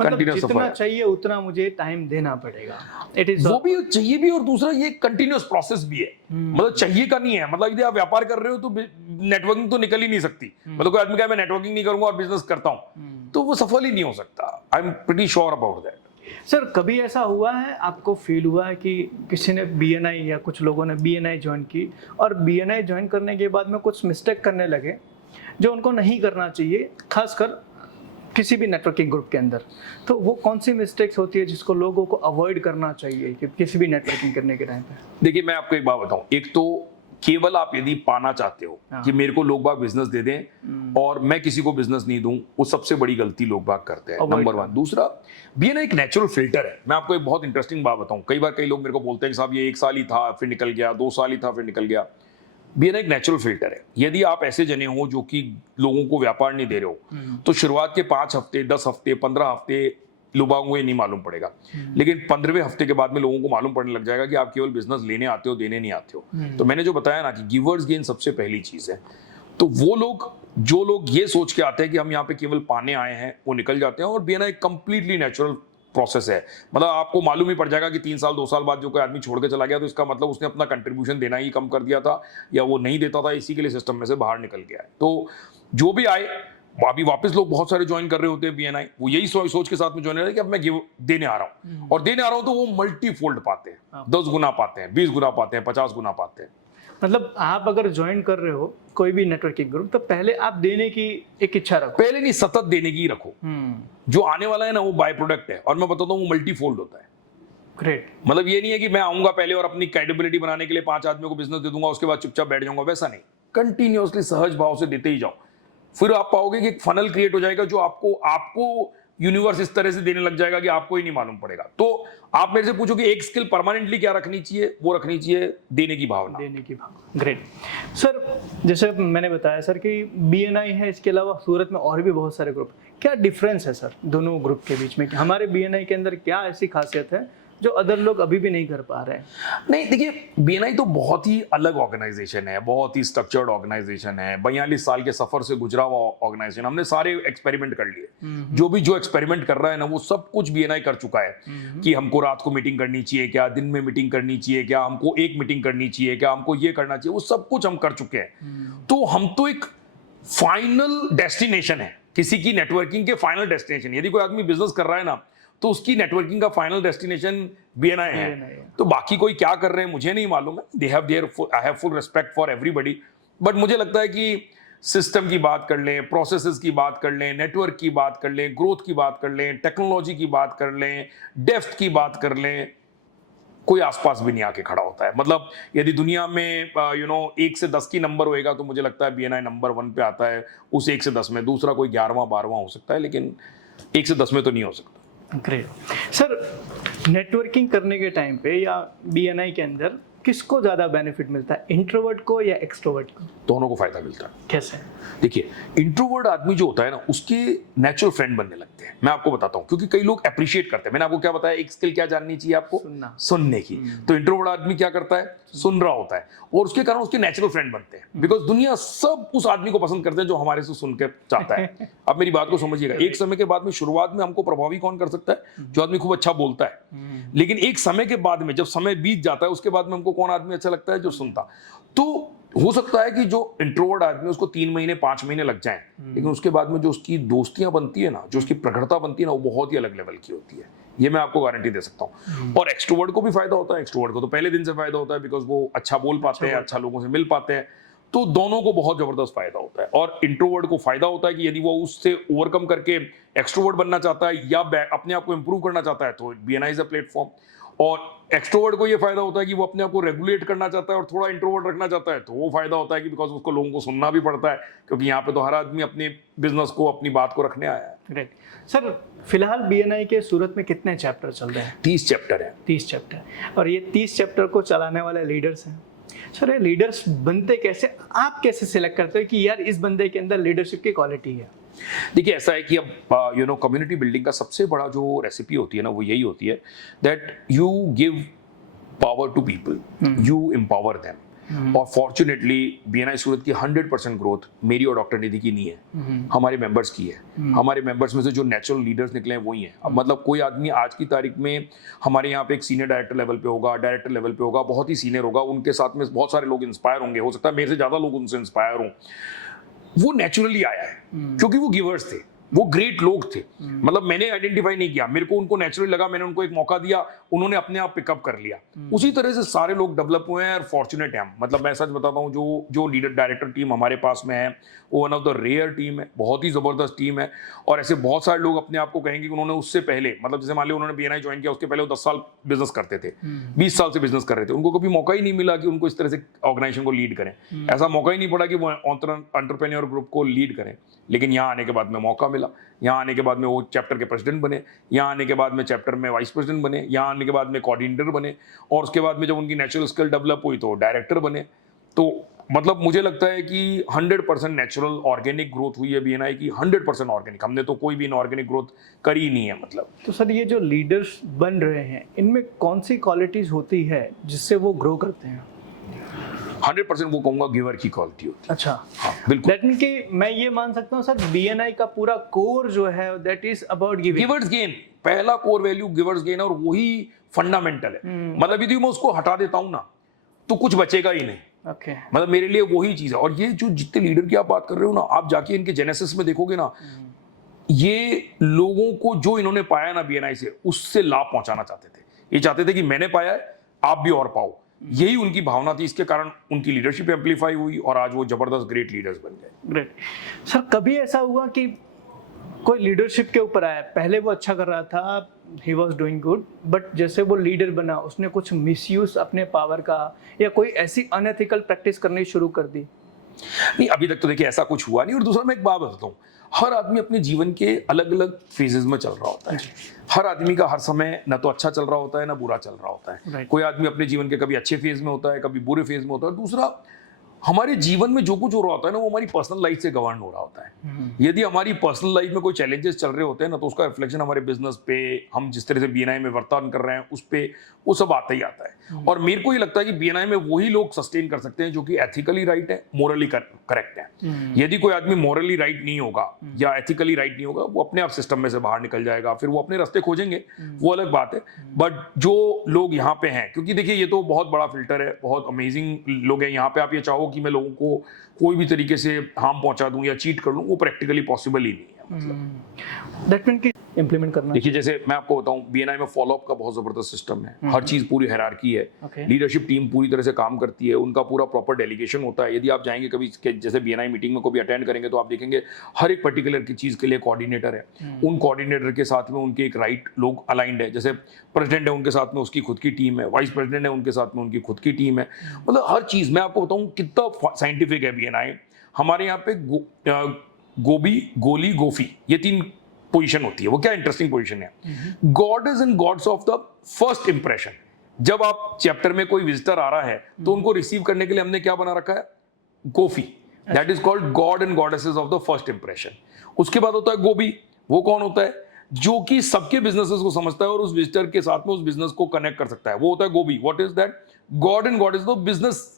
मतलब जितना चाहिए उतना मुझे टाइम देना पड़ेगा, इट इज वो भी चाहिए भी, और दूसरा ये कंटिन्यूअस प्रोसेस भी है। मतलब चाहिए का नहीं है, मतलब यदि आप व्यापार कर रहे हो तो नेटवर्किंग तो निकल ही नहीं सकती। मतलब कोई आदमी कहे मैं नेटवर्किंग नहीं करूंगा और बिजनेस करता हूं, तो वो सफल ही नहीं हो सकता। I am pretty sure about that. Sir कभी ऐसा हुआ है, आपको फील हुआ है कि किसी ने बीएनआई या कुछ लोगों ने बीएनआई ज्वाइन की, और बीएनआई ज्वाइन करने के बाद में कुछ मिस्टेक करने लगे जो उनको नहीं करना चाहिए, खासकर किसी भी नेटवर्किंग ग्रुप के अंदर, तो वो कौन सी मिस्टेक्स होती है जिसको लोगों को अवॉइड करना चाहिए कि किसी भी नेटवर्किंग करने के टाइम पे? देखिए, मैं आपको एक बात बताऊं, एक तो केवल आप यदि पाना चाहते हो कि मेरे को लोग बाग बिजनेस दे दें और मैं किसी को बिजनेस नहीं दूं, वो सबसे बड़ी गलती लोग बाग करते हैं, नंबर 1। दूसरा, बीएनआई एक नेचुरल फिल्टर है। मैं आपको एक बहुत इंटरेस्टिंग बात बताऊं, कई बार कई लोग मेरे को बोलते हैं कि साहब ये 1 साल ही था फिर निकल गया, 2 साल ही था फिर निकल गया। बीएनआई एक नेचुरल फिल्टर है। यदि आप ऐसे जने हो जो कि लोगों को व्यापार नहीं दे रहे हो, तो शुरुआत के 5 हफ्ते, 10 हफ्ते, 15 हफ्ते लोगों को ये नहीं मालूम पड़ेगा, लेकिन 15वें हफ्ते के बाद में लोगों को मालूम पड़ने लग जाएगा कि आप केवल बिजनेस लेने आते हो, देने नहीं आते हो। तो मैंने जो बताया ना कि गिवर्स गेन सबसे पहली चीज है, तो वो लोग जो लोग ये सोच के आते हैं कि हम यहाँ पे केवल पाने आए हैं वो निकल जाते हैं। और बीएनआई कंप्लीटली नेचुरल प्रोसेस है। मतलब आपको मालूम ही पड़ जाएगा कि 3 साल 2 साल बाद जो कोई आदमी छोड़ के चला गया तो इसका मतलब उसने अपना कंट्रीब्यूशन देना ही कम कर दिया था या वो नहीं देता था, इसी के लिए सिस्टम में से बाहर निकल गया है। तो जो भी आए अभी वापस लोग बहुत सारे ज्वाइन कर रहे होते हैं बीएनआई, वो यही सोच के साथ में ज्वाइन कर रहे हैं कि अब मैं गिव देने आ रहा हूँ, और देने आ रहा हूँ तो वो मल्टीफोल्ड पाते हैं, 10 गुना पाते हैं, 20 गुना पाते हैं, 50 गुना पाते हैं। मतलब आप अगर ज्वाइन कर रहे हो कोई भी नेटवर्किंग ग्रुप तो पहले आप देने की एक इच्छा रखो, पहले नहीं, सतत देने की रखो। जो आने वाला है ना वो बाय प्रोडक्ट है, और मैं बताता हूँ वो मल्टीफोल्ड होता है। ग्रेट। मतलब ये नहीं है कि मैं आऊंगा पहले और अपनी क्रेडिबिलिटी बनाने के लिए 5 आदमियों को बिजनेस दे दूंगा, उसके बाद चुपचाप बैठ जाऊंगा, वैसा नहीं। कंटिन्यूअसली सहज भाव से देते ही जाओ, फिर आप पाओगे कि एक फनल क्रिएट हो जाएगा जो आपको यूनिवर्स इस तरह से देने लग जाएगा कि आपको ही नहीं मालूम पड़ेगा। तो आप मेरे से पूछो कि एक स्किल परमानेंटली क्या रखनी चाहिए, वो रखनी चाहिए देने की भावना। देने की भावना। ग्रेट सर, जैसे मैंने बताया सर कि बीएनआई है, इसके अलावा सूरत में और भी बहुत सारे ग्रुप, क्या डिफरेंस है सर दोनों ग्रुप के बीच में? कि हमारे बीएनआई के अंदर क्या ऐसी खासियत है जो अदर लोग अभी भी नहीं कर पा रहे हैं? नहीं देखिए, बीएनआई तो बहुत ही अलग ऑर्गेनाइजेशन है, बहुत ही स्ट्रक्चर्ड ऑर्गेनाइजेशन है, 42 साल के सफर से गुजरा हुआ ऑर्गेनाइजेशन। हमने सारे एक्सपेरिमेंट कर लिए, जो एक्सपेरिमेंट कर रहा है ना वो सब कुछ बीएनआई कर चुका है। कि हमको रात को मीटिंग करनी चाहिए क्या, दिन में मीटिंग करनी चाहिए क्या, हमको एक मीटिंग करनी चाहिए क्या, हमको ये करना चाहिए, वो सब कुछ हम कर चुके हैं। तो हम तो एक फाइनल डेस्टिनेशन है किसी की नेटवर्किंग के, फाइनल डेस्टिनेशन। यदि कोई आदमी बिजनेस कर रहा है ना तो उसकी नेटवर्किंग का फाइनल डेस्टिनेशन बीएनआई है। तो बाकी कोई क्या कर रहे हैं मुझे नहीं मालूम है, they have their, I have full respect for everybody. But मुझे लगता है कि सिस्टम की बात कर लें, प्रोसेसेस की बात कर लें, नेटवर्क की बात कर लें, ग्रोथ की बात कर लें, टेक्नोलॉजी की बात कर लें, डेप्थ की बात कर लें, कोई आसपास भी नहीं आके खड़ा होता है। मतलब यदि दुनिया में 1 से 10 की नंबर होएगा तो मुझे लगता है बीएनआई नंबर 1 पे आता है उस 1 से 10 में। दूसरा कोई 11वां 12वां हो सकता है, लेकिन 1 से 10 में तो नहीं हो सकता। ग्रेट सर, नेटवर्किंग करने के टाइम पे या बीएनआई के अंदर किसको ज्यादा बेनिफिट मिलता है, इंट्रोवर्ट को या एक्सट्रोवर्ट को? दोनों को फायदा मिलता है। कैसे? देखिए, इंट्रोवर्ट आदमी जो होता है ना उसके नेचुरल फ्रेंड बनने लगते हैं। मैं आपको बताता हूं, क्योंकि कई लोग अप्रिशिएट करते हैं। मैंने आपको क्या बताया, एक स्किल क्या जाननी चाहिए आपको, सुनने की। तो इंट्रोवर्ट आदमी क्या करता है, सुन रहा होता है, और उसके कारण उसके नेचुरल फ्रेंड बनते हैं। बिकॉज दुनिया सब उस आदमी को पसंद करते हैं जो हमारे से सुन के चाहता है। अब मेरी बात को समझिएगा, एक समय के बाद में शुरुआत में हमको प्रभावी कौन कर सकता है, जो आदमी खूब अच्छा बोलता है। लेकिन एक समय के बाद में, जब समय बीत जाता है, उसके बाद में हमको कौन आदमी अच्छा लगता है, जो सुनता। तो हो सकता है कि जो इंट्रोवर्ट आदमी उसको 3 महीने 5 महीने लग जाएं, लेकिन उसके बाद में जो उसकी दोस्तियां बनती है ना, जो उसकी प्रखरता बनती है ना, वो बहुत ही अलग लेवल की होती है। ये मैं आपको गारंटी दे सकता हूँ। और एक्सट्रोवर्ट को भी फायदा होता है। एक्सट्रोवर्ट को तो पहले दिन से फायदा होता है, बिकॉज वो अच्छा बोल पाते हैं, अच्छा लोगों से मिल पाते हैं। तो दोनों को बहुत जबरदस्त फायदा होता है। और इंट्रोवर्ट को फायदा होता है कि यदि वो उससे ओवरकम करके एक्सट्रोवर्ट बनना चाहता है या अपने आप को इंप्रूव करना चाहता है, तो बीएनआई इज अ प्लेटफॉर्म। और एक्सट्रोवर्ट को ये फायदा होता है कि वो अपने आप को रेगुलेट करना चाहता है और थोड़ा इंट्रोवर्ट रखना चाहता है, तो वो फायदा होता है कि बिकॉज उसको लोगों को सुनना भी पड़ता है, क्योंकि यहाँ पे तो हर आदमी अपने बिजनेस को, अपनी बात को रखने आया है। ग्रेट सर, फिलहाल बीएनआई के सूरत में कितने चैप्टर चल रहे हैं? 30 चैप्टर है। 30 चैप्टर, और ये 30 चैप्टर को चलाने वाले लीडर्स हैं। सर, ये लीडर्स बनते कैसे? आप कैसे सिलेक्ट करते हो कि यार इस बंदे के अंदर लीडरशिप की क्वालिटी है? देखिए, ऐसा है कि अब कम्युनिटी बिल्डिंग का सबसे बड़ा जो रेसिपी होती है ना, वो यही होती है that you give power to people, you empower them. और फॉर्चुनेटली बीएनआई सूरत की 100% ग्रोथ मेरी और डॉक्टर निधि की नहीं है, हमारे मेंबर्स की है। हमारे मेंबर्स में से जो नेचुरल लीडर्स निकले हैं वही हैं। अब मतलब कोई आदमी आज की तारीख में हमारे यहाँ पे एक सीनियर डायरेक्टर लेवल पे होगा, डायरेक्टर लेवल पे होगा, बहुत ही सीनियर होगा, उनके साथ में बहुत सारे लोग इंस्पायर होंगे, हो सकता है मेरे से ज़्यादा लोग उनसे इंस्पायर हों। वो नेचुरली आया है क्योंकि वो गिवर्स थे, वो ग्रेट लोग थे। मतलब मैंने आइडेंटिफाई नहीं किया, मेरे को उनको नेचुरली लगा, मैंने उनको एक मौका दिया, उन्होंने अपने आप पिकअप कर लिया। उसी तरह से सारे लोग डेवलप हुए हैं और फॉर्चुनेट हैं। मतलब मैं सच बताता हूँ, जो लीडर डायरेक्टर टीम हमारे पास में है वो one of the rare team है, बहुत ही जबरदस्त टीम है। और ऐसे बहुत सारे लोग अपने आप को कहेंगे कि उन्होंने उससे पहले, मतलब जैसे मान लिया उन्होंने बीएनआई ज्वाइन किया, उसके पहले वो 10 साल बिजनेस करते थे, 20 साल से बिजनेस कर रहे थे, उनको कभी मौका ही नहीं मिला कि उनको इस तरह से ऑर्गेनाइजेशन को लीड करें। ऐसा मौका ही नहीं पड़ा कि वो एंटरप्रेन्योर ग्रुप को लीड करें। लेकिन यहाँ आने के बाद में मौका मिला, यहाँ आने के बाद में वो चैप्टर के प्रेसिडेंट बने, यहाँ आने के बाद में चैप्टर में वाइस प्रेसिडेंट बने, यहाँ आने के बाद में कोऑर्डिनेटर बने, और उसके बाद में जब उनकी नेचुरल स्किल डेवलप हुई तो डायरेक्टर बने। तो मतलब मुझे लगता है कि 100% नेचुरल ऑर्गेनिक ग्रोथ हुई है बीएनआई की, 100% ऑर्गेनिक। हमने तो कोई भी इनऑर्गेनिक ग्रोथ करी ही नहीं है। मतलब तो सर, ये जो लीडर्स बन रहे हैं, इनमें कौन सी क्वालिटीज होती है जिससे वो ग्रो करते हैं? 100% वो कहूंगा गिवर की क्वालिटी होती है। अच्छा, हाँ, बिल्कुल। दैट मीन कि मैं ये मान सकता हूँ सर, बीएनआई का पूरा कोर जो है that is about giving. Givers gain, पहला कोर वैल्यू गिवर्स गेन, और वही फंडामेंटल है। मतलब यदि मैं उसको हटा देता हूं ना तो कुछ बचेगा ही नहीं। ओके, मतलब मेरे लिए वही चीज है। और ये जो जितने लीडर की आप बात कर रहे हो ना, आप जाके इनके जेनेसिस में देखोगे ना, ये लोगों को जो इन्होंने पाया ना बीएनआई से, उससे लाभ पहुंचाना चाहते थे। ये चाहते थे कि मैंने पाया है, आप भी और पाओ। यही उनकी भावना थी। इसके कारण उनकी लीडरशिप एम्पलीफाई हुई और आज वो जबरदस्त ग्रेट लीडर्स बन गए। Great sir. कभी ऐसा हुआ कि कोई लीडरशिप के ऊपर आया, पहले वो अच्छा कर रहा था, he was doing good, but जैसे वो लीडर बना उसने कुछ मिसयूज अपने पावर का या कोई ऐसी अनएथिकल प्रैक्टिस करनी शुरू कर दी? नहीं, अभी तक तो देखिए ऐसा कुछ हुआ नहीं। और दूसरा मैं एक बात बताता हूँ, हर आदमी अपने जीवन के अलग अलग फेजेस में चल रहा होता है। हर आदमी का हर समय ना तो अच्छा चल रहा होता है ना बुरा चल रहा होता है। Right. कोई आदमी अपने जीवन के कभी अच्छे फेज में होता है, कभी बुरे फेज में होता है। दूसरा, हमारे जीवन में जो कुछ हो रहा होता है ना, वो हमारी पर्सनल लाइफ से गवर्न हो रहा होता है। यदि हमारी पर्सनल लाइफ में कोई चैलेंजेस चल रहे होते हैं ना, तो उसका रिफ्लेक्शन हमारे बिजनेस पे, हम जिस तरह से बीएनआई में वर्तन कर रहे हैं उस पे, वो सब आता ही आता है। और मेरे को ये लगता है कि बीएनआई में वही लोग सस्टेन कर सकते हैं जो कि एथिकली राइट है, मोरली करेक्ट है। यदि कोई आदमी मोरली राइट नहीं होगा या एथिकली राइट नहीं होगा, वो अपने आप सिस्टम में से बाहर निकल जाएगा, फिर वो अपने रास्ते खोजेंगे, वो अलग बात है। बट जो लोग यहाँ पे हैं, क्योंकि देखिए ये तो बहुत बड़ा फिल्टर है, बहुत अमेजिंग लोग हैं यहाँ पे। आप ये चाहो कि मैं लोगों को कोई भी तरीके से हार्म पहुंचा दूं या चीट कर लूं, वो प्रैक्टिकली पॉसिबल ही नहीं है। दैट मीन कि इम्प्लीमेंट करना। देखिए, जैसे मैं आपको बताऊं, बीएनआई में फॉलोअप का बहुत जबरदस्त सिस्टम है। हर चीज पूरी हायरार्की है। Okay. लीडरशिप टीम पूरी तरह से काम करती है, उनका पूरा प्रॉपर डेलीगेशन होता है। यदि आप जाएंगे कभी जैसे बीएनआई मीटिंग में कभी अटेंड करेंगे, तो आप देखेंगे हर एक पर्टिकुलर की चीज के लिए कोऑर्डिनेटर है। उन कोऑर्डिनेटर के साथ में उनके एक राइट लोग अलाइंड है। जैसे प्रेसिडेंट है, उनके साथ में उसकी खुद की टीम है। वाइस प्रेसिडेंट है, उनके साथ में उनकी खुद की टीम है। मतलब हर चीज, मैं आपको बताऊं कितना साइंटिफिक है बीएनआई। हमारे यहाँ पे गोबी, गोली, गोफी, ये 3 पोजीशन होती है। वो क्या इंटरेस्टिंग पोजीशन है। God is and God's of the first impression. जब आप चैप्टर में कोई विजिटर आ रहा है तो उनको रिसीव करने के लिए हमने क्या बना रखा है, गोफी। That is called God and goddesses of the first impression. उसके बाद होता है गोबी। वो कौन होता है, जो कि सबके बिजनेसेस को समझता है और उस विजिटर के साथ में उस बिजनेस को कनेक्ट कर सकता है। वो होता है गोबी। What is that, god and god is the business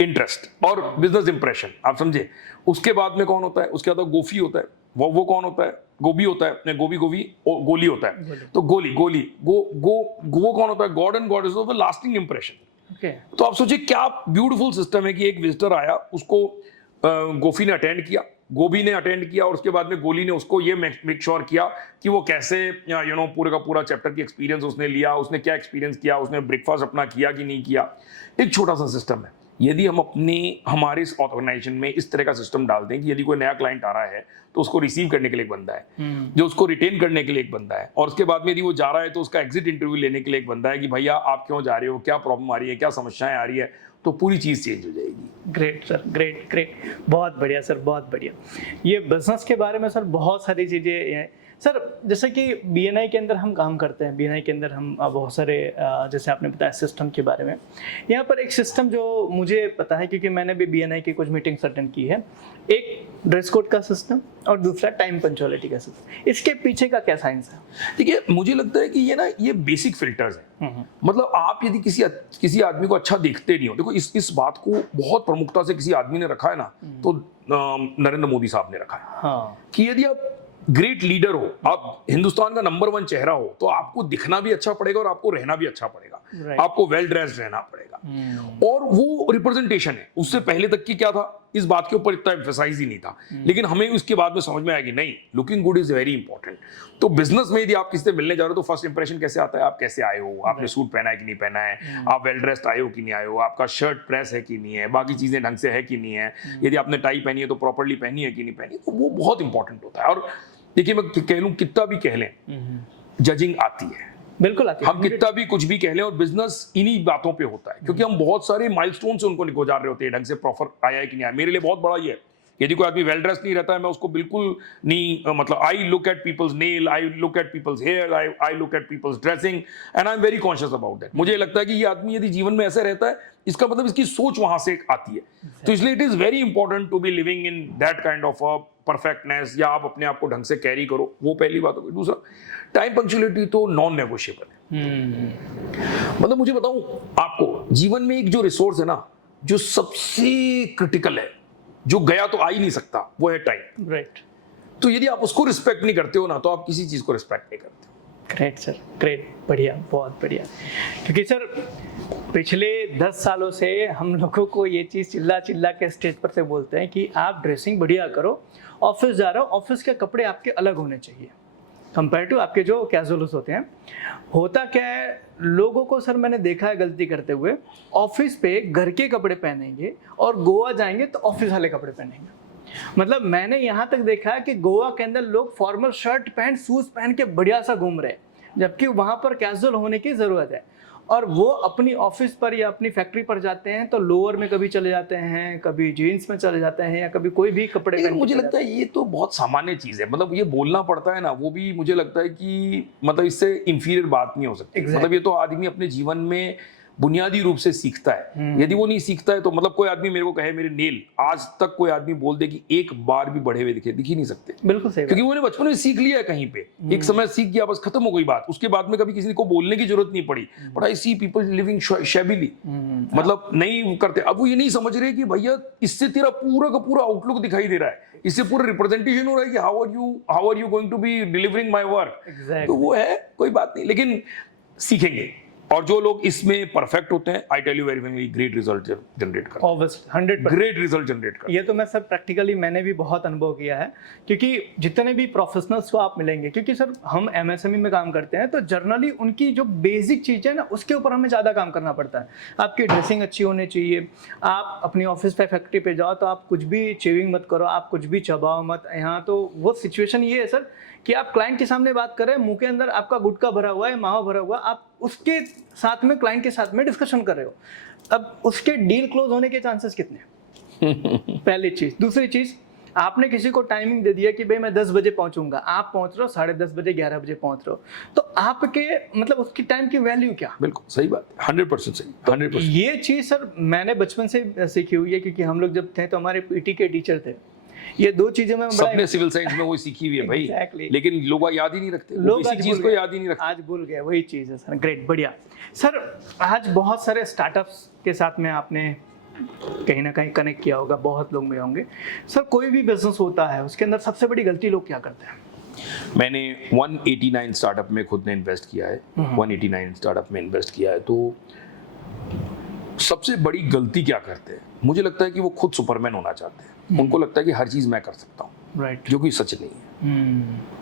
interest और बिजनेस इंप्रेशन, आप समझे। उसके बाद में कौन होता है, उसके बाद गोफी होता है। वो कौन होता है, गोभी होता है, गोभी और गोली होता है। तो गोली वो कौन होता है, God and god is of the lasting impression. तो आप सोचिए क्या ब्यूटीफुल सिस्टम है कि एक विजिटर आया, उसको गोफी ने अटेंड किया, गोभी ने अटेंड किया, और उसके बाद में गोली ने उसको ये मेक श्योर किया कि वो कैसे पूरे का पूरा चैप्टर की एक्सपीरियंस उसने लिया, उसने क्या एक्सपीरियंस किया, उसने ब्रेकफास्ट अपना किया कि नहीं किया। एक छोटा सा सिस्टम है। यदि हम हमारे इस ऑर्गेनाइजेशन में इस तरह का सिस्टम डाल दें कि यदि कोई नया क्लाइंट आ रहा है तो उसको रिसीव करने के लिए एक बंदा है, जो उसको रिटेन करने के लिए एक बंदा है, और उसके बाद में यदि वो जा रहा है तो उसका एग्जिट इंटरव्यू लेने के लिए एक बंदा है कि भैया आप क्यों जा रहे हो, क्या प्रॉब्लम आ रही है, क्या समस्याएं आ रही है, तो पूरी चीज चेंज हो जाएगी। ग्रेट सर, ग्रेट, बहुत बढ़िया सर, बहुत बढ़िया। ये बिजनेस के बारे में सर बहुत सारी चीजें सर, जैसे कि बीएनआई के अंदर हम काम करते हैं, बीएनआई के अंदर हम बहुत सारे, जैसे आपने बताया सिस्टम के बारे में, यहाँ पर एक सिस्टम जो मुझे पता है क्योंकि मैंने भी बीएनआई की कुछ मीटिंग्स अटेंड की है, एक ड्रेस कोड का सिस्टम और दूसरा टाइम पंक्चुअलिटी का सिस्टम। इसके पीछे का क्या साइंस है? देखिए, मुझे लगता है कि ये बेसिक फिल्टर्स है। मतलब आप यदि किसी आदमी को अच्छा देखते नहीं हो, देखो इस बात को बहुत प्रमुखता से किसी आदमी ने रखा है ना, तो नरेंद्र मोदी साहब ने रखा है। हाँ। कि यदि आप ग्रेट लीडर हो, आप हिंदुस्तान का नंबर 1 चेहरा हो, तो आपको दिखना भी अच्छा पड़ेगा और आपको रहना भी अच्छा पड़ेगा। आपको वेल ड्रेस्ड रहना पड़ेगा। और वो रिप्रेजेंटेशन है। उससे पहले तक की क्या था, इस बात के ऊपर इतना एम्फसाइज ही नहीं था, लेकिन हमें उसके बाद में समझ में आया कि नहीं, looking good is very important. तो बिजनेस में यदि आप किसी से मिलने जा रहे हो तो फर्स्ट इंप्रेशन कैसे आता है, आप कैसे आए हो, आपने सूट पहना है कि नहीं पहना है, आप वेल ड्रेस्ड आए हो कि नहीं आए हो, आपका शर्ट प्रेस है कि नहीं है, बाकी चीजें ढंग से है कि नहीं है, यदि आपने टाई पहनी है तो प्रॉपर्ली पहनी है कि नहीं पहनी, तो वो बहुत इंपॉर्टेंट होता है। और देखिए, मैं कह लूं कितना भी कह लें, जजिंग आती है, बिल्कुल आती है। हम कितना भी कुछ भी कह लें, और बिजनेस इन्हीं बातों पे होता है, क्योंकि हम बहुत सारे माइलस्टोन से उनको गुजार रहे होते हैं, ढंग से प्रॉपर आया है कि नहीं आया। मेरे लिए बहुत बड़ा ये है, यदि कोई आदमी वेल ड्रेस नहीं रहता है, मैं उसको बिल्कुल नहीं, मतलब I look at people's nail, I look at people's hair, I look at people's dressing, and I am very conscious about that. मुझे लगता है कि ये आदमी यदि जीवन में ऐसे रहता है, इसका मतलब इसकी सोच वहां से आती है। तो इसलिए it is very important to be living in that kind of a perfectness, या आप अपने आप को ढंग से कैरी करो, वो पहली बात होगी। दूसरा, टाइम पंक्चुअलिटी तो नॉन नेगोशिएबल है। मतलब मुझे बताऊं आपको, जीवन में एक जो रिसोर्स है ना, जो सबसे क्रिटिकल है, जो गया तो आ ही नहीं सकता, वो है टाइम। राइट। तो यदि आप उसको रिस्पेक्ट नहीं करते हो ना, तो आप किसी चीज को रिस्पेक्ट नहीं करते। ग्रेट सर, ग्रेट, बढ़िया, बहुत बढ़िया। क्योंकि सर पिछले 10 सालों से हम लोगों को ये चीज़ चिल्ला चिल्ला के स्टेज पर से बोलते हैं कि आप ड्रेसिंग बढ़िया करो, ऑफिस जा रहे हो, ऑफिस के कपड़े आपके अलग होने चाहिए कंपेयर टू आपके जो कैजुअल्स होते हैं। होता क्या है, लोगों को सर मैंने देखा है गलती करते हुए, ऑफिस पे घर के कपड़े पहनेंगे और गोवा जाएंगे तो ऑफिस वाले कपड़े पहनेंगे। मतलब मैंने यहाँ तक देखा है कि गोवा के अंदर लोग फॉर्मल शर्ट पैंट शूज पहन के बढ़िया सा घूम रहे हैं, जबकि वहाँ पर कैजुअल होने की ज़रूरत है। और वो अपनी ऑफिस पर या अपनी फैक्ट्री पर जाते हैं तो लोअर में कभी चले जाते हैं, कभी जीन्स में चले जाते हैं, या कभी कोई भी कपड़े लेकिन पहन के मुझे चले लगता है ये तो बहुत सामान्य चीज है, मतलब ये बोलना पड़ता है ना, वो भी मुझे लगता है कि मतलब इससे इंफीरियर बात नहीं हो सकती। Exactly. मतलब ये तो आदमी अपने जीवन में बुनियादी रूप से सीखता है। यदि वो नहीं सीखता है तो मतलब कोई आदमी मेरे को कहे मेरे नेल, आज तक कोई आदमी बोल दे कि एक बार भी बढ़े हुए दिख ही नहीं सकते, बिल्कुल सही बात। क्योंकि उन्होंने बचपन में सीख लिया है कहीं पे, एक समय सीख गया, बस खत्म हो गई बात। उसके बाद में कभी किसी को बोलने की जरूरत नहीं पड़ी। But I see people living shabbily, मतलब नहीं करते। अब वो ये नहीं समझ रहे कि भैया इससे तेरा पूरा का पूरा आउटलुक दिखाई दे रहा है, इससे पूरा रिप्रेजेंटेशन हो रहा है कि how are you going to be delivering my work. Exactly. तो वो है, कोई बात नहीं, लेकिन सीखेंगे। और जो लोग इसमें परफेक्ट होते हैं, I tell you very very great result generate करते ऑब्वियसली 100%। ग्रेट रिजल्ट जनरेट करते ये तो मैं सर प्रैक्टिकली मैंने भी बहुत अनुभव किया है, क्योंकि जितने भी प्रोफेशनल्स को आप मिलेंगे, क्योंकि सर हम एमएसएमई में काम करते हैं तो जनरली उनकी जो बेसिक चीज़ है ना उसके ऊपर हमें ज़्यादा काम करना पड़ता है। आपकी ड्रेसिंग अच्छी होनी चाहिए, आप अपनी ऑफिस पे फैक्ट्री पे जाओ तो आप कुछ भी चेविंग मत करो, आप कुछ भी चबाओ मत। यहाँ तो वो सिचुएशन ये है सर कि आप क्लाइंट के सामने बात कर रहे हैं, मुंह के अंदर आपका गुटखा भरा हुआ है, मावा भरा हुआ, आप उसके साथ में क्लाइंट के साथ में डिस्कशन कर रहे हो। अब उसके डील क्लोज होने के चांसेस कितने हैं? पहली चीज। दूसरी चीज, आपने किसी को टाइमिंग दे दिया कि भाई मैं 10 बजे पहुंचूंगा, आप पहुंच रहे हो 10:30 बजे 11 बजे पहुंच रहे हो, तो आपके मतलब उसकी टाइम की वैल्यू क्या? बिल्कुल सही बात, 100% सही, 100%। ये चीज सर मैंने बचपन से सीखी हुई है, क्योंकि हम लोग जब थे तो हमारे पीटी के टीचर थे। ये दो चीजें मैं सबने सिविल साइंस में वही सीखी हुई है भाई। Exactly. लेकिन लोग याद ही नहीं रखते, लोग किसी चीज को याद ही नहीं रखते। आज भूल गए, वही चीज है सर। ग्रेट, बढ़िया सर। आज बहुत सारे स्टार्टअप्स के साथ में आपने कहीं ना कहीं कनेक्ट किया होगा, बहुत लोग में होंगे सर। कोई भी बिजनेस होता है उसके अंदर सबसे बड़ी गलती लोग क्या करते हैं? मैंने 189 स्टार्टअप में खुद ने इन्वेस्ट किया है, 189 स्टार्टअप में इन्वेस्ट किया है। तो सबसे बड़ी गलती क्या करते हैं, मुझे लगता है कि वो खुद सुपरमैन होना चाहते हैं। उनको लगता है कि हर चीज मैं कर सकता हूँ, राइट, जो कि सच नहीं है।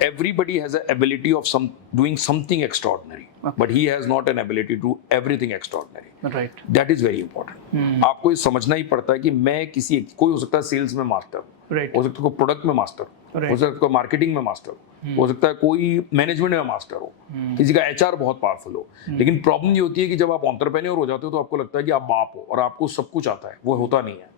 Everybody has an ability of doing something extraordinary, but he has not an ability to do everything extraordinary. Right, That is very important. आपको ये समझना ही पड़ता है कि मैं कोई हो सकता है सेल्स में मास्टर, राइट, हो सकता है कोई प्रोडक्ट में मास्टर, हो सकता है कोई मार्केटिंग में मास्टर, हो सकता है कोई मैनेजमेंट में मास्टर हो, किसी का एचआर बहुत पावरफुल हो। लेकिन प्रॉब्लम ये होती है कि जब आप एंटरप्रेन्योर हो जाते हो तो आपको लगता है कि आप बाप हो और आपको सब कुछ आता है, वो होता नहीं है।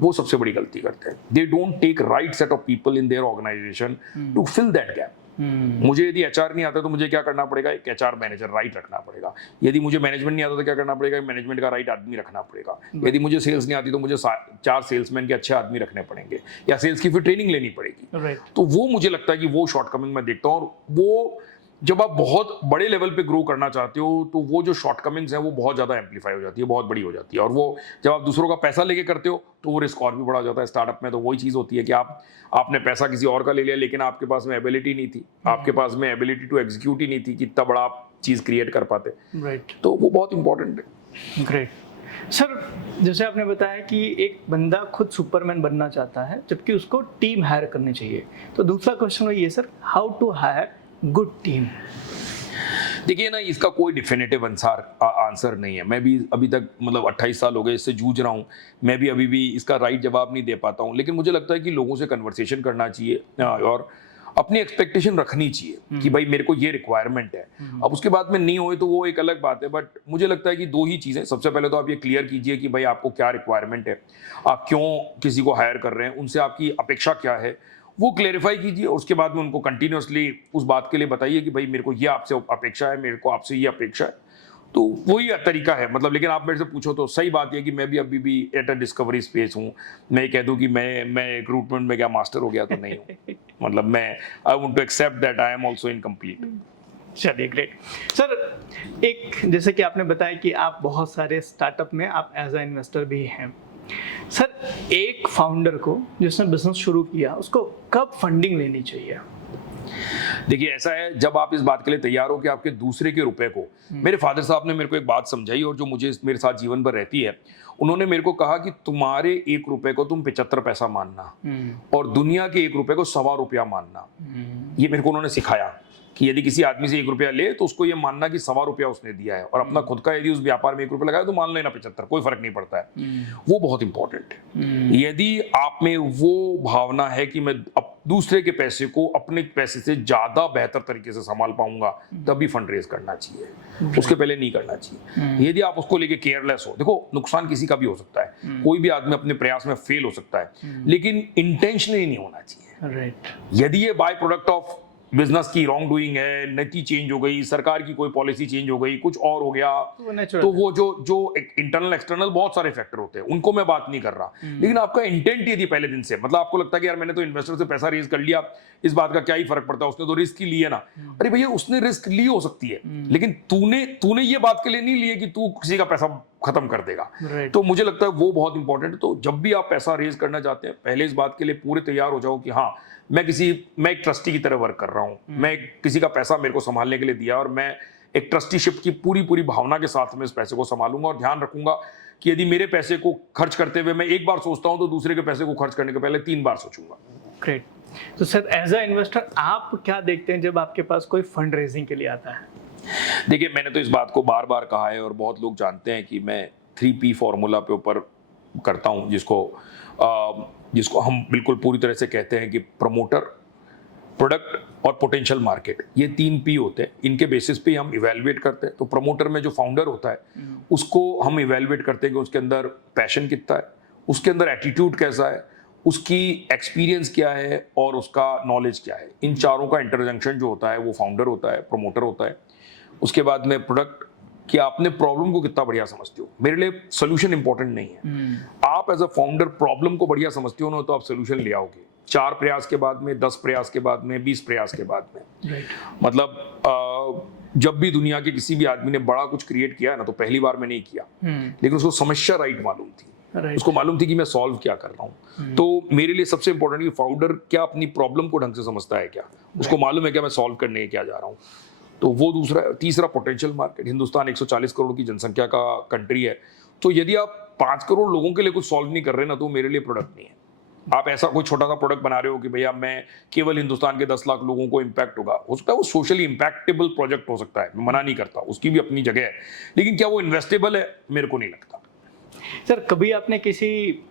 वो सबसे बड़ी गलती करते हैं। They don't take right set of people in their organisation to fill that gap. मुझे यदि एचआर नहीं आता तो मुझे क्या करना पड़ेगा, एक एचआर मैनेजर राइट रखना पड़ेगा। यदि मुझे मैनेजमेंट नहीं आता तो क्या करना पड़ेगा, मैनेजमेंट का राइट आदमी रखना पड़ेगा। यदि मुझे सेल्स नहीं आती तो मुझे 4 सेल्समैन के अच्छे आदमी रखने पड़ेंगे, या सेल्स की फिर ट्रेनिंग लेनी पड़ेगी। तो वो मुझे लगता है कि वो शॉर्टकमिंग मैं देखता हूँ। और वो जब आप बहुत बड़े लेवल पे ग्रो करना चाहते हो तो वो जो शॉर्टकमिंग्स हैं वो बहुत ज़्यादा एम्पलीफाई हो जाती है, बहुत बड़ी हो जाती है। और वो जब आप दूसरों का पैसा लेके करते हो तो वो रिस्क और भी बड़ा हो जाता है। स्टार्टअप में तो वही चीज़ होती है कि आपने पैसा किसी और का ले लिया, लेकिन आपके पास में एबिलिटी नहीं थी, आपके पास में एबिलिटी टू एग्जीक्यूट ही नहीं थी कि इतना बड़ा आप चीज़ क्रिएट कर पाते। राइट, तो वो बहुत इंपॉर्टेंट है। Great sir. जैसे आपने बताया कि एक बंदा खुद सुपरमैन बनना चाहता है जबकि उसको टीम हायर करनी चाहिए, तो दूसरा क्वेश्चन वही है sir, how to hire good team? देखिए ना, इसका कोई डिफिनेटिव आंसर नहीं है। मैं भी अभी तक मतलब 28 साल हो गए इससे जूझ रहा हूँ, मैं भी अभी भी इसका राइट जवाब नहीं दे पाता हूँ। लेकिन मुझे लगता है कि लोगों से कन्वर्सेशन करना चाहिए और अपनी एक्सपेक्टेशन रखनी चाहिए कि भाई मेरे को ये रिक्वायरमेंट है। अब उसके बाद में नहीं होए तो वो एक अलग बात है, बट मुझे लगता है कि 2 ही चीज़ें। सबसे पहले तो आप ये क्लियर कीजिए कि भाई आपको क्या रिक्वायरमेंट है, आप क्यों किसी को हायर कर रहे हैं, उनसे आपकी अपेक्षा क्या है, वो क्लेरिफाई कीजिए। और उसके बाद में उनको कंटिन्यूसली उस बात के लिए बताइए कि भाई मेरे को ये आपसे अपेक्षा है, मेरे को आपसे ये अपेक्षा है। तो वही तरीका है मतलब। लेकिन आप मेरे से पूछो तो सही बात है कि मैं भी अभी भी एट अ डिस्कवरी स्पेस हूँ। मैं कह दूँ कि मैं रिक्रूटमेंट में क्या मास्टर हो गया तो नहीं हूँ। मतलब मैं I want to accept that I am also incomplete. चलिए, ग्रेट सर। एक जैसे कि आपने बताया कि आप बहुत सारे स्टार्टअप में आप एज अ इन्वेस्टर भी हैं सर। एक फाउंडर को जिसने बिजनेस शुरू किया उसको कब फंडिंग लेनी चाहिए? देखिए ऐसा है, जब आप इस बात के लिए तैयार हो कि आपके दूसरे के रुपए को, मेरे फादर साहब ने मेरे को एक बात समझाई और जो मुझे मेरे साथ जीवन भर रहती है। उन्होंने मेरे को कहा कि तुम्हारे 1 रुपए को तुम 75 पैसा मानना और दुनिया के 1 रुपए को 1.25 रुपया मानना। ये मेरे को उन्होंने सिखाया कि यदि किसी आदमी से 1 रुपया ले तो उसको ये मानना कि 1.25 रुपया उसने दिया है, और अपना खुद का यदि उस व्यापार में 1 रुपया लगाया तो मान लेना 75, कोई फर्क नहीं पड़ता है। वो बहुत इंपॉर्टेंट है। यदि आप में वो भावना है कि मैं दूसरे के पैसे को अपने पैसे से ज्यादा बेहतर तरीके से संभाल पाऊंगा, तभी फंड रेज करना चाहिए, उसके पहले नहीं करना चाहिए। यदि आप उसको लेके केयरलेस हो, देखो नुकसान किसी का भी हो सकता है, कोई भी आदमी अपने प्रयास में फेल हो सकता है, लेकिन इंटेंशनली नहीं होना चाहिए। राइट। यदि ये बाय प्रोडक्ट ऑफ बिजनेस की रॉन्ग डूइंग है, नीति चेंज हो गई, सरकार की कोई पॉलिसी चेंज हो गई, कुछ और हो गया, तो वो जो इंटरनल एक्सटर्नल बहुत सारे फैक्टर होते हैं, उनको मैं बात नहीं कर रहा। लेकिन आपका इंटेंट यदि पहले दिन से, मतलब आपको लगता है कि यार मैंने तो इन्वेस्टर से पैसा रेज कर लिया, इस बात का क्या ही फर्क पड़ता है, उसने तो रिस्क ही लिया ना। अरे भैया उसने रिस्क ली हो सकती है, लेकिन तूने ये बात के लिए नहीं लिए कि तू किसी का पैसा खत्म कर देगा। तो मुझे लगता है वो बहुत इंपॉर्टेंट है। तो जब भी आप पैसा रेज करना चाहते हैं, पहले इस बात के लिए पूरे तैयार हो जाओ कि हाँ मैं एक ट्रस्टी की तरह वर्क कर रहा हूँ, मैं किसी का पैसा मेरे को संभालने के लिए दिया और मैं एक ट्रस्टीशिप की पूरी भावना के साथ में इस पैसे को संभालूंगा और ध्यान रखूंगा कि यदि मेरे पैसे को खर्च करते हुए मैं एक बार सोचता हूं तो दूसरे के पैसे को खर्च करने के पहले 3 बार सोचूंगा। ग्रेट। तो सर एज अ इन्वेस्टर आप क्या देखते हैं जब आपके पास कोई फंड रेजिंग के लिए आता है? देखिए मैंने तो इस बात को बार बार कहा है और बहुत लोग जानते हैं कि मैं 3P फॉर्मूला पे ऊपर करता हूं, जिसको हम बिल्कुल पूरी तरह से कहते हैं कि प्रमोटर, प्रोडक्ट और पोटेंशियल मार्केट, ये 3P होते हैं। इनके बेसिस पे हम इवेलुएट करते हैं। तो प्रमोटर में जो फाउंडर होता है उसको हम इवेलुएट करते हैं कि उसके अंदर पैशन कितना है, उसके अंदर एटीट्यूड कैसा है, उसकी एक्सपीरियंस क्या है और उसका नॉलेज क्या है। इन चारों का इंटरजंक्शन जो होता है वो फाउंडर होता है, प्रमोटर होता है। उसके बाद में प्रोडक्ट, कि आपने प्रॉब्लम को कितना बढ़िया समझते हो। मेरे लिए सोल्यूशन इंपॉर्टेंट नहीं है। आप एज अ फाउंडर प्रॉब्लम को बढ़िया समझते हो ना, तो आप सोल्यूशन ले आओगे 4 प्रयास के बाद में, 10 प्रयास के बाद में, 20 प्रयास के बाद में। मतलब जब भी दुनिया के किसी भी आदमी ने बड़ा कुछ क्रिएट किया है ना, तो पहली बार में नहीं किया, लेकिन उसको समस्या राइट मालूम थी, उसको मालूम थी कि मैं सॉल्व क्या कर रहा हूँ। तो मेरे लिए सबसे इंपॉर्टेंट कि फाउंडर क्या अपनी प्रॉब्लम को ढंग से समझता है, क्या उसको मालूम है क्या मैं सॉल्व करने क्या जा रहा हूँ। तो वो तीसरा पोटेंशियल मार्केट। हिंदुस्तान 140 करोड़ की जनसंख्या का कंट्री है, तो यदि आप 5 करोड़ लोगों के लिए कुछ सॉल्व नहीं कर रहे ना, तो मेरे लिए प्रोडक्ट नहीं है। आप ऐसा कोई छोटा सा प्रोडक्ट बना रहे हो कि भैया मैं केवल हिंदुस्तान के 10 लाख लोगों को इम्पैक्ट होगा, हो सकता है वो सोशली इम्पैक्टेबल प्रोजेक्ट हो सकता है, मैं मना नहीं करता, उसकी भी अपनी जगह है, लेकिन क्या वो इन्वेस्टेबल है, मेरे को नहीं लगता। सर कभी आपने किसी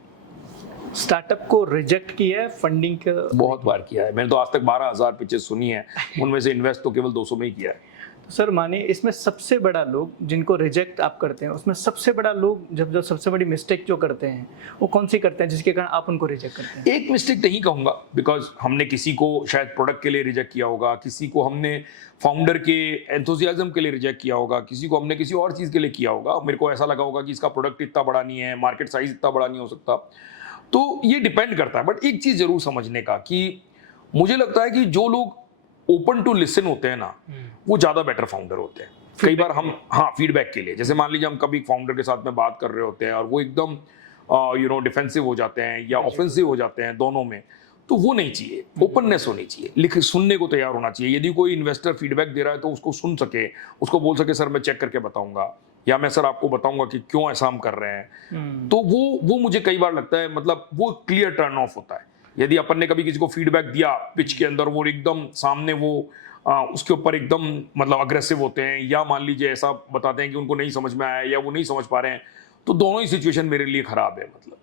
स्टार्टअप को रिजेक्ट किया है फंडिंग का? बहुत बार किया है मैंने, तो आज तक 12,000 पिचेस सुनी है, उनमें से इन्वेस्ट तो केवल 200 में ही किया है। तो सर मानिए इसमें सबसे बड़ा लोग जिनको रिजेक्ट आप करते हैं, उसमें सबसे बड़ा लोग जब सबसे बड़ी मिस्टेक जो करते हैं वो कौन सी करते हैं जिसके कारण आप उनको रिजेक्ट करते हैं? एक मिस्टेक नहीं कहूंगा, बिकॉज हमने किसी को शायद प्रोडक्ट के लिए रिजेक्ट किया होगा, किसी को हमने फाउंडर के एंथुसियाज्म के लिए रिजेक्ट किया होगा, किसी को हमने किसी और चीज़ के लिए किया होगा। मेरे को ऐसा लगा होगा कि इसका प्रोडक्ट इतना बड़ा नहीं है, मार्केट साइज इतना बड़ा नहीं हो सकता। तो ये डिपेंड करता है, बट एक चीज़ जरूर समझने का कि मुझे लगता है कि जो लोग ओपन टू लिसन होते हैं ना, वो ज्यादा बेटर फाउंडर होते हैं। कई बार हम फीडबैक के लिए, जैसे मान लीजिए हम कभी फाउंडर के साथ में बात कर रहे होते हैं और वो एकदम डिफेंसिव हो जाते हैं या ऑफेंसिव हो जाते हैं, दोनों में, तो वो नहीं चाहिए। ओपननेस होनी चाहिए, सुनने को तैयार होना चाहिए। यदि कोई इन्वेस्टर फीडबैक दे रहा है तो उसको सुन सके, उसको बोल सके सर मैं चेक करके बताऊंगा, या मैं सर आपको बताऊंगा कि क्यों ऐसा हम कर रहे हैं। तो वो मुझे कई बार लगता है, मतलब वो क्लियर टर्न ऑफ होता है। यदि अपन ने कभी किसी को फीडबैक दिया पिच के अंदर, वो एकदम सामने वो उसके ऊपर एकदम मतलब अग्रेसिव होते हैं, या मान लीजिए ऐसा बताते हैं कि उनको नहीं समझ में आया या वो नहीं समझ पा रहे हैं, तो दोनों ही सिचुएशन मेरे लिए खराब है। मतलब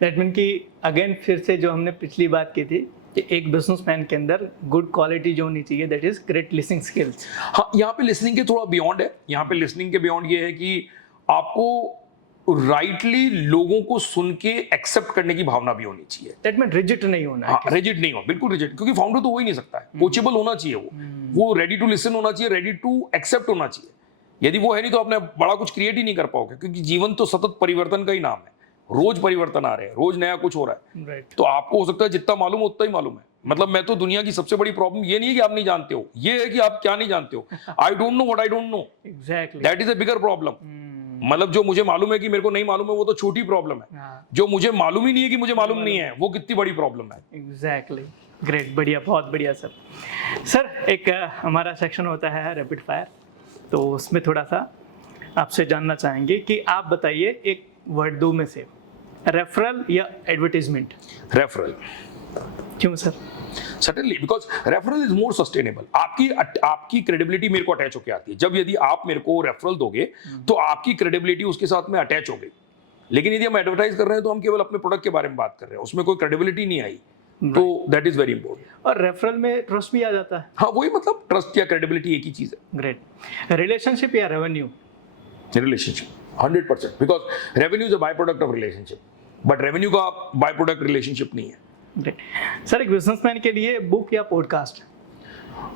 दैट मीन कि अगेन फिर से जो हमने पिछली बात की थी कि एक बिजनेसमैन के अंदर गुड क्वालिटी जो होनी चाहिए, that is great listening skills. हाँ, यहाँ पे लिसनिंग के थोड़ा बियॉन्ड है। यहाँ पे लिसनिंग के बियॉन्ड ये है कि आपको राइटली लोगों को सुन के एक्सेप्ट करने की भावना भी होनी चाहिए। दैट मीन रिजिड नहीं होना है। हाँ, रिजिड नहीं हो, बिल्कुल रिजिड, क्योंकि फाउंडर तो हो ही नहीं सकता है। कोचेबल होना चाहिए, वो रेडी टू लिसन होना चाहिए, रेडी टू एक्सेप्ट होना चाहिए। यदि वो है नहीं तो आपने बड़ा कुछ क्रिएट ही नहीं कर पाओगे, क्योंकि जीवन तो सतत परिवर्तन का ही नाम है। रोज परिवर्तन आ रहे हैं, रोज नया कुछ हो रहा है। राइट। तो आपको हो सकता है जितना मालूम उतना ही मालूम है, मतलब मैं तो दुनिया की सबसे बड़ी प्रॉब्लम ये नहीं है कि आप नहीं जानते हो, ये है कि आप क्या नहीं जानते हो। I don't know what I don't know, exactly. That is a bigger problem. मतलब जो मुझे मालूम है कि मेरे को नहीं मालूम है वो तो छोटी प्रॉब्लम है, हाँ, जो मुझे मालूम ही नहीं है कि मुझे मालूम नहीं है वो कितनी बड़ी प्रॉब्लम है। एग्जैक्टली। ग्रेट, बढ़िया, बहुत बढ़िया सर। सर एक हमारा सेक्शन होता है रैपिड फायर, तो उसमें थोड़ा सा आपसे जानना चाहेंगे कि आप बताइए एक वर्ड दो में से, रेफरल या एडवर्टीजमेंट। रेफरल। क्यों sir? Certainly, because referral is more sustainable. आपकी क्रेडिबिलिटी मेरे को अटैच होके आती है। जब यदि आप मेरे को रेफरल दोगे तो आपकी क्रेडिबिलिटी उसके साथ में अटैच हो गई। लेकिन यदि हम एडवर्टाइज कर रहे हैं तो हम केवल अपने प्रोडक्ट के बारे में बात कर रहे हैं, उसमें कोई क्रेडिबिलिटी नहीं आई, तो दैट इज वेरी इंपॉर्टेंट। और रेफरल में ट्रस्ट भी आ जाता है। हाँ, वही मतलब ट्रस्ट या क्रेडिबिलिटी एक ही चीज है। ग्रेट। रिलेशनशिप या revenue? Relationship 100%, because revenue is a by product of relationship, but revenue का बाय प्रोडक्ट रिलेशनशिप नहीं है। ग्रेट। सर एक बिजनेसमैन के लिए बुक या पॉडकास्ट?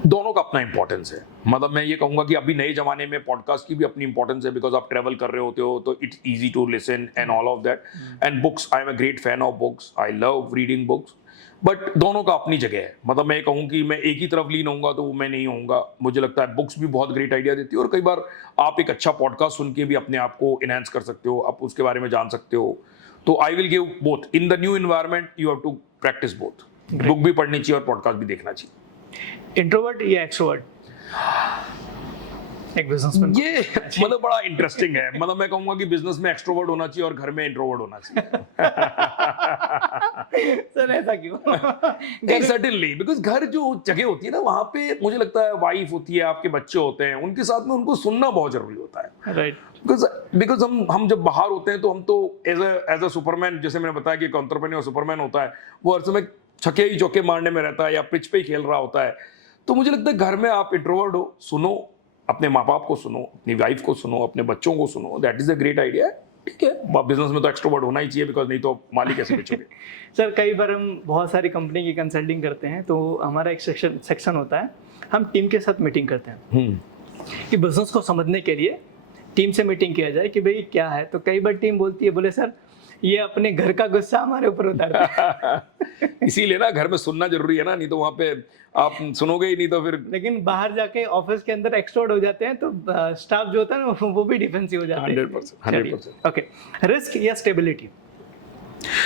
दोनों का अपना इंपॉर्टेंस है। मतलब मैं ये कहूंगा कि अभी नए जमाने में पॉडकास्ट की भी अपनी इंपॉर्टेंस है, बिकॉज आप ट्रेवल कर रहे होते हो तो it's easy to listen and all of that. And books, I am a great fan of books, I love reading books, but दोनों का अपनी जगह है। मतलब मैं कहूँ कि मैं एक ही तरफ लीन होऊंगा तो वो मैं नहीं होऊंगा। मुझे लगता है बुक्स भी बहुत ग्रेट आइडिया देती है, और कई बार आप एक अच्छा पॉडकास्ट सुन के भी अपने आप को इनहेंस कर सकते हो, आप उसके बारे में जान सकते हो। तो I will give both. In the new environment you have to practice both. Book भी पढ़नी चाहिए और पॉडकास्ट भी देखना चाहिए। इंट्रोवर्ट या एक्सट्रोवर्ट एक बिजनेसमैन? ये मतलब बड़ा इंटरेस्टिंग है। मतलब मैं कहूंगा कि बिजनेस में एक्सट्रोवर्ट होना चाहिए और घर में इंट्रोवर्ट होना चाहिए। सर ऐसा क्यों? सर्टेनली, बिकॉज घर जो जगह होती है ना, वहां पे मुझे लगता है वाइफ होती है, आपके बच्चे होते हैं, उनके साथ में उनको सुनना बहुत जरूरी होता है। राइट। बिकॉज हम जब बाहर होते हैं तो हम तो एज अ सुपरमैन, जैसे मैंने बताया कि एक एंटरप्रेन्योर सुपरमैन होता है, वो हर समय छक्के ही चौके मारने में रहता है या पिच पे ही खेल रहा होता है। तो मुझे लगता है घर में आप इंट्रोवर्ट हो, सुनो, अपने माँ बाप को सुनो, अपनी वाइफ को सुनो, अपने बच्चों को सुनो, that is a great idea. ठीक है, बिजनेस में तो एक्सट्रोवर्ट होना ही चाहिए, बिकॉज नहीं तो मालिक कैसे बेचोगे। सर कई बार हम बहुत सारी कंपनी की कंसल्टिंग करते हैं, तो हमारा एक सेक्शन होता है, हम टीम के साथ मीटिंग करते हैं कि बिजनेस को समझने के लिए टीम से मीटिंग किया जाए कि भाई क्या है। तो कई बार टीम बोलती है, बोले सर ये अपने घर का गुस्सा हमारे ऊपर उतारते हैं। इसीलिए ना घर में सुनना जरूरी है ना, नहीं तो वहां पे आप सुनोगे ही नहीं तो फिर। लेकिन बाहर जाके ऑफिस के अंदर एक्सट्रोवर्ट हो जाते हैं, तो स्टाफ जो होता है ना वो भी डिफेंसिव हो जाते हैं। 100%। ओके। रिस्क या स्टेबिलिटी?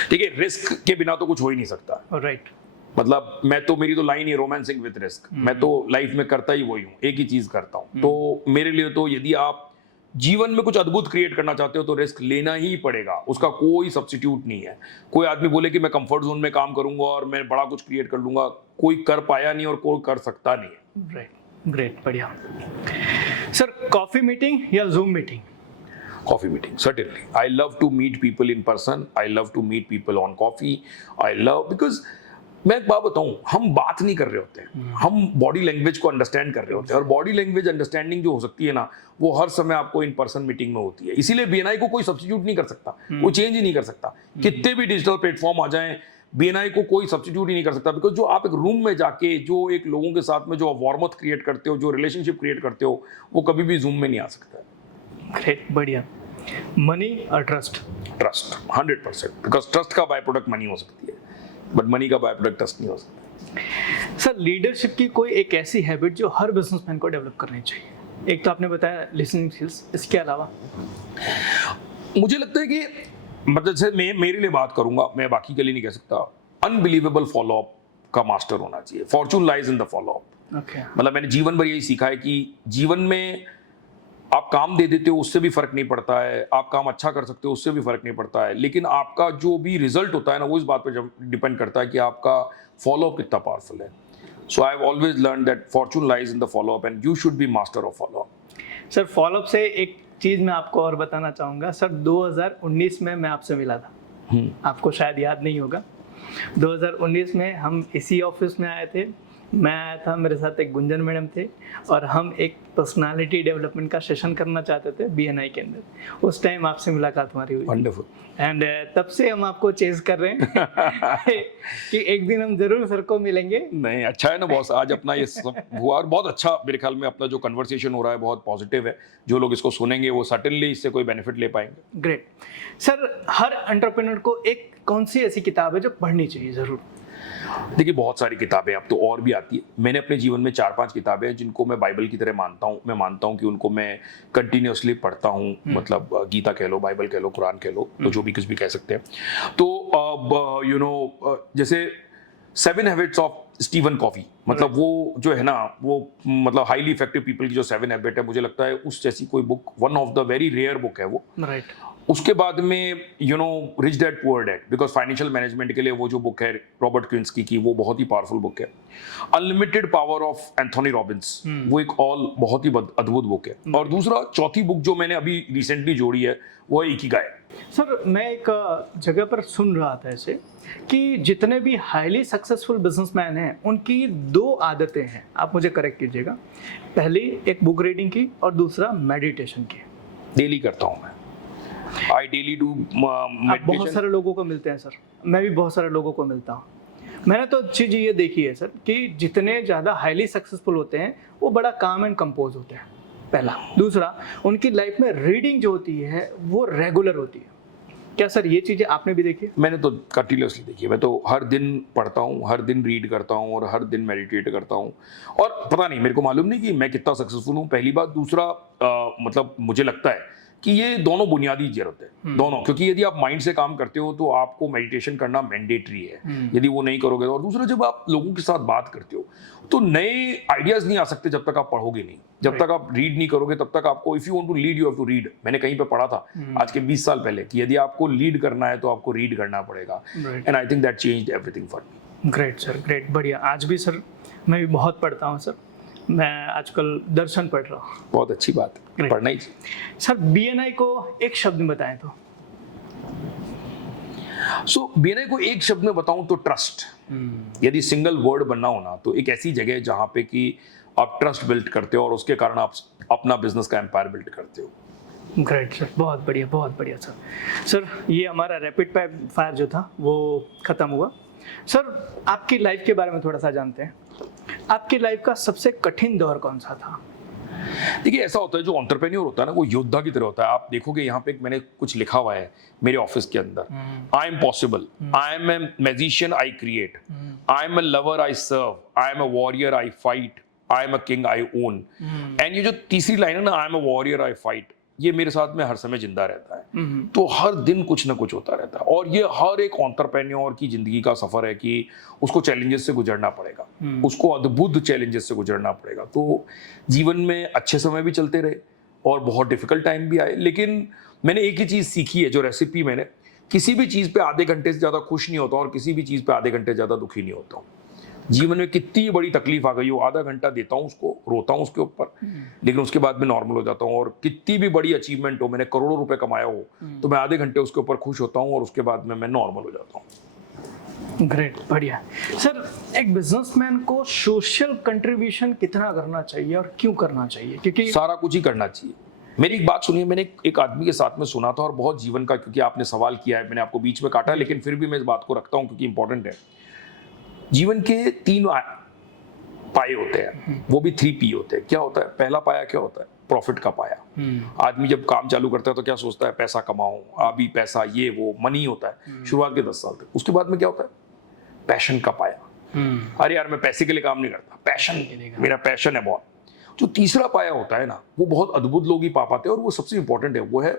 ठीक है, रिस्क के बिना तो कुछ हो ही नहीं सकता। राइट। मतलब मेरी तो line he romancing with risk. मैं तो लाइफ में करता ही वही हूँ, एक ही चीज करता हूँ। तो मेरे लिए तो यदि आप जीवन में कुछ अद्भुत क्रिएट करना चाहते हो तो रिस्क लेना ही पड़ेगा, उसका कोई सब्स्टिट्यूट नहीं है। कोई आदमी बोले कि मैं कंफर्ट जोन में काम करूंगा और मैं बड़ा कुछ क्रिएट कर लूंगा, कोई कर पाया नहीं और कोई कर सकता नहीं है। राइट, ग्रेट, बढ़िया। सर कॉफी मीटिंग या Zoom meeting? Coffee meeting, certainly. I love to meet people in person, I love to meet people on coffee, I love, because मैं एक बात बताऊं, हम बात नहीं कर रहे होते हैं, हम बॉडी लैंग्वेज को अंडरस्टैंड कर रहे होते हैं। और बॉडी लैंग्वेज अंडरस्टैंडिंग जो हो सकती है ना, वो हर समय आपको इन पर्सन मीटिंग में होती है। इसीलिए बीएनआई को कोई सब्स्टिट्यूट नहीं कर सकता, कोई चेंज ही नहीं कर सकता। कितने भी डिजिटल प्लेटफॉर्म आ जाएं, बीएनआई को कोई सब्स्टिट्यूट ही नहीं कर सकता। बिकॉज जो आप एक रूम में जाके जो एक लोगों के साथ में जो वार्मथ क्रिएट करते हो, जो रिलेशनशिप क्रिएट करते हो, वो कभी भी जूम में नहीं आ सकता। ग्रेट, बढ़िया। मनी और ट्रस्ट? ट्रस्ट 100%, बिकॉज ट्रस्ट का बाय प्रोडक्ट मनी हो सकती है, बट मनी का बाय प्रोडक्ट ट्रस्ट नहीं हो सकता। सर लीडरशिप की कोई एक ऐसी हैबिट जो हर बिजनेसमैन को डेवलप करनी चाहिए? एक तो आपने बताया लिसनिंग स्किल्स, इसके अलावा? मुझे लगता है कि मतलब जैसे मैं मेरे लिए बात करूंगा, मैं बाकी के लिए नहीं कह सकता, अनबिलीवेबल फॉलोअप का मास्टर होना चाहिए। Fortune lies in the follow up. Okay. मतलब मैंने जीवन भर यही सीखा है कि जीवन में आप काम दे देते हो उससे भी फर्क नहीं पड़ता है, आप काम अच्छा कर सकते हो उससे भी फर्क नहीं पड़ता है, लेकिन आपका जो भी रिजल्ट होता है ना, वो इस बात पे डिपेंड करता है कि आपका फॉलोअप कितना पावरफुल है। So I have always learn that fortune lies in the follow up and you should be master of follow up. Sir follow up से एक चीज़ मैं आपको और बताना चाहूँगा। सर 2019 में मैं आपसे मिला था, आपको शायद याद नहीं होगा। 2019 में हम इसी ऑफिस में आए थे, मैं आया था, मेरे साथ एक गुंजन मैडम थे, और हम एक पर्सनालिटी डेवलपमेंट का सेशन करना चाहते थे बीएनआई के अंदर। उस टाइम आपसे मुलाकात हमारी हुई। वंडरफुल। एंड तब से हम आपको चेज कर रहे हैं कि एक दिन हम जरूर सर को मिलेंगे। नहीं, अच्छा है ना बॉस, आज अपना ये सब हुआ और बहुत अच्छा मेरे ख्याल में अपना जो कन्वर्सेशन हो रहा है बहुत पॉजिटिव है। जो लोग इसको सुनेंगे वो सर्टेनली इससे कोई बेनिफिट ले पाएंगे। ग्रेट। सर हर एंटरप्रेन्योर को एक कौन सी ऐसी किताब है जो पढ़नी चाहिए जरूर? देखिए बहुत सारी किताबें अब तो और भी आती है। मैंने अपने जीवन में 4-5 किताबें हैं जिनको मैं बाइबल की तरह मानता हूँ। मैं मानता हूँ कि उनको मैं कंटिन्यूअसली पढ़ता हूँ। मतलब गीता कह लो, बाइबल कह लो, कुरान कह लो, तो जो भी कुछ भी कह सकते हैं। तो जैसे 7 हैबिट्स ऑफ स्टीवन कॉफी, मतलब वो जो है ना, वो मतलब हाईली इफेक्टिव पीपल की जो 7 हैबिट है, मुझे लगता है उस जैसी कोई book, one of the very rare book है वो। राइट। उसके बाद में Rich Dad Poor Dad, because financial management के लिए वो जो बुक है रॉबर्ट कियोसाकी की, वो बहुत ही पावरफुल बुक है। Unlimited power of Anthony Robins, वो एक बहुत ही अद्भुत बुक है। और दूसरा, चौथी बुक जो मैंने अभी रिसेंटली जोड़ी है, वो है इकिगाई। सर मैं एक जगह पर सुन रहा था ऐसे कि जितने भी हाईली सक्सेसफुल बिजनेसमैन हैं उनकी 2 आदतें हैं, आप मुझे करेक्ट कीजिएगा। पहली एक बुक रीडिंग की और दूसरा मेडिटेशन की। डेली करता हूँ मैं। आई डेली डू आप बहुत मेडिटेशन। सारे लोगों को मिलते हैं सर, मैं भी बहुत सारे लोगों को मिलता हूँ। मैंने तो चीज़ ये देखी है सर कि जितने ज़्यादा हाईली सक्सेसफुल होते हैं वो बड़ा काम एंड कंपोज होते हैं, पहला। दूसरा, उनकी लाइफ में रीडिंग जो होती है वो रेगुलर होती है। क्या सर ये चीज़ें आपने भी देखी है? मैंने तो कंटिन्यूसली देखी है। मैं तो हर दिन पढ़ता हूँ, हर दिन रीड करता हूँ और हर दिन मेडिटेट करता हूँ। और पता नहीं, मेरे को मालूम नहीं कि मैं कितना सक्सेसफुल हूँ, पहली बात। दूसरा, मतलब मुझे लगता है कि ये दोनों बुनियादी जरूरत है, दोनों। क्योंकि यदि आप माइंड से काम करते हो तो आपको मेडिटेशन करना मैंडेटरी है। यदि वो नहीं करोगे तो। और दूसरा, जब आप लोगों के साथ बात करते हो तो नए आइडियाज नहीं आ सकते जब तक आप पढ़ोगे नहीं, जब तक आप रीड नहीं करोगे तब तक आपको, if you want to lead you have to read. मैंने कहीं पे पढ़ा था आज के 20 साल पहले कि यदि आपको लीड करना है तो आपको रीड करना पड़ेगा। And I think that changed everything for me. Great sir, great, बढ़िया। आज भी सर मैं भी बहुत पढ़ता हूँ सर। मैं आजकल दर्शन पढ़ रहा हूँ। बहुत अच्छी बात है, पढ़ना ही चाहिए। सर BNI को एक शब्द में बताएं तो? BNI को एक शब्द में बताऊं तो ट्रस्ट। यदि सिंगल वर्ड बनना हो ना, तो एक ऐसी जगह है जहां पे कि आप ट्रस्ट बिल्ड करते हो और उसके कारण आप अपना बिजनेस का एम्पायर बिल्ड करते हो। ग्रेट सर, बहुत बढ़िया, बहुत बढ़िया सर। सर ये हमारा रैपिड फायर जो था वो खत्म हुआ। सर आपकी लाइफ के बारे में थोड़ा सा जानते हैं। आपकी लाइफ का सबसे कठिन दौर कौन सा था? देखिए ऐसा होता है, जो एंटरप्रेन्योर होता है ना, वो योद्धा की तरह होता है। आप देखोगे यहाँ पे मैंने कुछ लिखा हुआ है मेरे ऑफिस के अंदर, I am possible, I am a magician, I create, I am a lover, I serve, I am a warrior, I fight, I am a king, I own. And ये जो तीसरी लाइन है ना, I am a warrior, I fight, ये मेरे साथ में हर समय जिंदा रहता है। तो हर दिन कुछ ना कुछ होता रहता है। और ये हर एक एंटरप्रेन्योर की जिंदगी का सफर है कि उसको चैलेंजेस से गुजरना पड़ेगा, उसको अद्भुत चैलेंजेस से गुजरना पड़ेगा। तो जीवन में अच्छे समय भी चलते रहे और बहुत डिफिकल्ट टाइम भी आए। लेकिन मैंने एक ही चीज सीखी है, जो रेसिपी मैंने, किसी भी चीज पे आधे घंटे से ज्यादा खुश नहीं होता और किसी भी चीज पे आधे घंटे ज्यादा दुखी नहीं होता हूँ। जीवन में कितनी बड़ी तकलीफ आ गई हो, आधा घंटा देता हूँ उसको, रोता हूँ उसके ऊपर, लेकिन उसके बाद में नॉर्मल हो जाता हूँ। और कितनी भी बड़ी अचीवमेंट हो, मैंने करोड़ों रुपए कमाया हो, तो मैं आधे घंटे उसके ऊपर खुश होता हूँ और उसके बाद में मैं नॉर्मल हो जाता हूँ। ग्रेट, बढ़िया। सर एक बिजनेसमैन को सोशल कंट्रीब्यूशन कितना करना चाहिए और क्यों करना चाहिए? क्योंकि सारा कुछ ही करना चाहिए। मेरी एक बात सुनिए, मैंने एक आदमी के साथ में सुना था और बहुत जीवन का, क्योंकि आपने सवाल किया है, मैंने आपको बीच में काटा, लेकिन फिर भी मैं इस बात को रखता हूँ क्योंकि इंपॉर्टेंट है। जीवन के 3 पाए होते हैं, वो भी 3P होते हैं। क्या होता है? पहला पाया क्या होता है? प्रॉफिट का पाया। आदमी जब काम चालू करता है तो क्या सोचता है? पैसा कमाऊं, अभी पैसा, ये वो, मनी होता है शुरुआत के 10 साल तक। उसके बाद में क्या होता है? पैशन का पाया। अरे यार मैं पैसे के लिए काम नहीं करता, पैशन, मेरा पैशन है बहुत। जो तीसरा पाया होता है ना, वो बहुत अद्भुत लोग ही पा पाते हैं और वो सबसे इंपॉर्टेंट है। वो है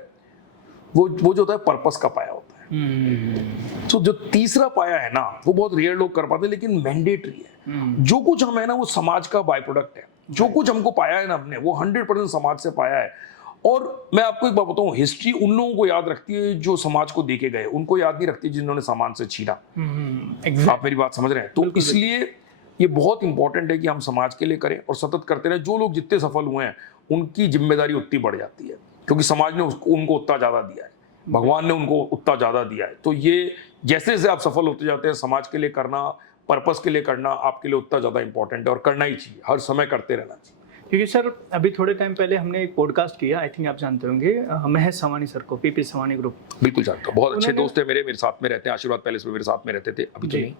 वो जो होता है पर्पस का पाया होता है। तो जो तीसरा पाया है ना, वो बहुत रेयर लोग कर पाते हैं, लेकिन मैंडेटरी है। जो कुछ हम है ना, वो समाज का बाय प्रोडक्ट है। जो कुछ हमको पाया है ना हमने, वो 100% समाज से पाया है। और मैं आपको एक बात बताऊं, हिस्ट्री उन लोगों को याद रखती है जो समाज को देके गए, उनको याद नहीं रखती जिन्होंने सामान से छीना। आप मेरी बात समझ रहे हैं? तो इसलिए ये बहुत इंपॉर्टेंट है कि हम समाज के लिए करें और सतत करते रहे। जो लोग जितने सफल हुए हैं उनकी जिम्मेदारी उतनी बढ़ जाती है, क्योंकि समाज ने उनको उतना ज्यादा दिया है, भगवान ने उनको उतना ज्यादा दिया है। तो ये जैसे जैसे आप सफल होते जाते हैं, समाज के लिए करना, पर्पस के लिए करना आपके लिए उतना ज्यादा इंपॉर्टेंट है और करना ही चाहिए, हर समय करते रहना चाहिए। क्योंकि सर अभी थोड़े टाइम पहले हमने एक पॉडकास्ट किया, आई थिंक आप जानते होंगे, महेश सवानी सर को, पीपी सवानी ग्रुप। बिल्कुल जानता हूँ, बहुत अच्छे दोस्त है मेरे साथ में रहते हैं, आशीर्वाद पैलेस में मेरे साथ में रहते थे, अभी तो नहीं।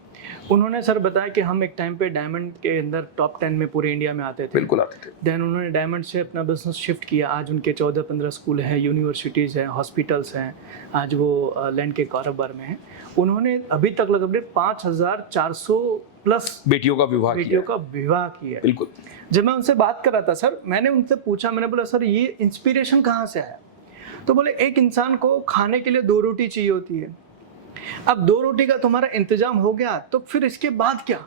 उन्होंने सर बताया कि हम एक टाइम पे डायमंड के अंदर टॉप 10 में पूरे इंडिया में आते थे। बिल्कुल आते थे। देन उन्होंने डायमंड से अपना बिजनेस शिफ्ट किया, आज उनके 14-15 स्कूल हैं, यूनिवर्सिटीज़ हैं, हॉस्पिटल्स हैं, आज वो लैंड के कारोबार में हैं। उन्होंने अभी तक लगभग 5400 प्लस बेटियों का विवाह किया। बिल्कुल। जब मैं उनसे बात कर रहा था सर, मैंने उनसे पूछा, मैंने बोला सर ये इंस्पिरेशन कहाँ से आया? तो बोले एक इंसान को खाने के लिए 2 रोटी चाहिए होती है, अब 2 रोटी का तुम्हारा इंतजाम हो गया तो फिर इसके बाद क्या?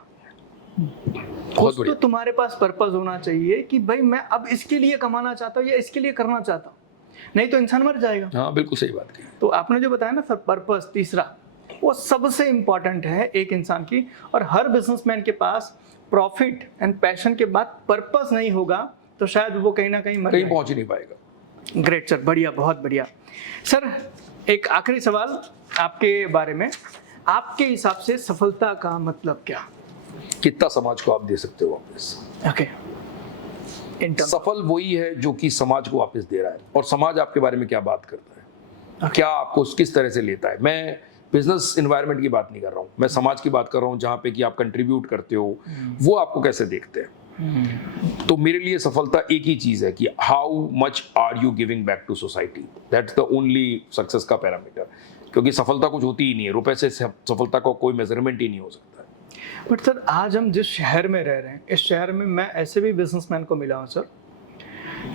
कुछ तो तुम्हारे पास पर्पस होना चाहिए कि भाई मैं अब इसके लिए कमाना चाहता हूँ या इसके लिए करना चाहता हूँ, नहीं तो इंसान मर जाएगा। हाँ बिल्कुल सही बात है। तो आपने जो बताया ना सर पर्पस, तीसरा वो सबसे इंपॉर्टेंट है एक इंसान की, और हर बिजनेसमैन के पास प्रॉफिट एंड पैशन के बाद पर्पस नहीं होगा तो शायद वो कहीं ना कहीं पहुंच ही नहीं पाएगा। ग्रेट सर, बढ़िया, बहुत बढ़िया। सर एक आखिरी सवाल आपके बारे में, आपके हिसाब से सफलता का मतलब क्या? कितना समाज को आप दे सकते हो वापस। ओके। सफल वही है जो कि समाज को वापस दे रहा है, और समाज आपके बारे में क्या बात करता है, क्या आपको किस तरह से लेता है। मैं बिजनेस एनवायरनमेंट की बात नहीं कर रहा हूँ, मैं समाज की बात कर रहा हूँ, जहाँ पे कि आप कंट्रीब्यूट करते हो, वो आपको कैसे देखते हैं। तो मेरे लिए सफलता एक ही चीज है कि how much are you giving back to society, that's the only success का पैरामीटर। क्योंकि सफलता कुछ होती ही नहीं है, रुपए से सफलता का कोई मेजरमेंट ही नहीं हो सकता। बट सर आज हम जिस शहर में रह रहे हैं, इस शहर में मैं ऐसे भी बिजनेसमैन को मिला हूँ सर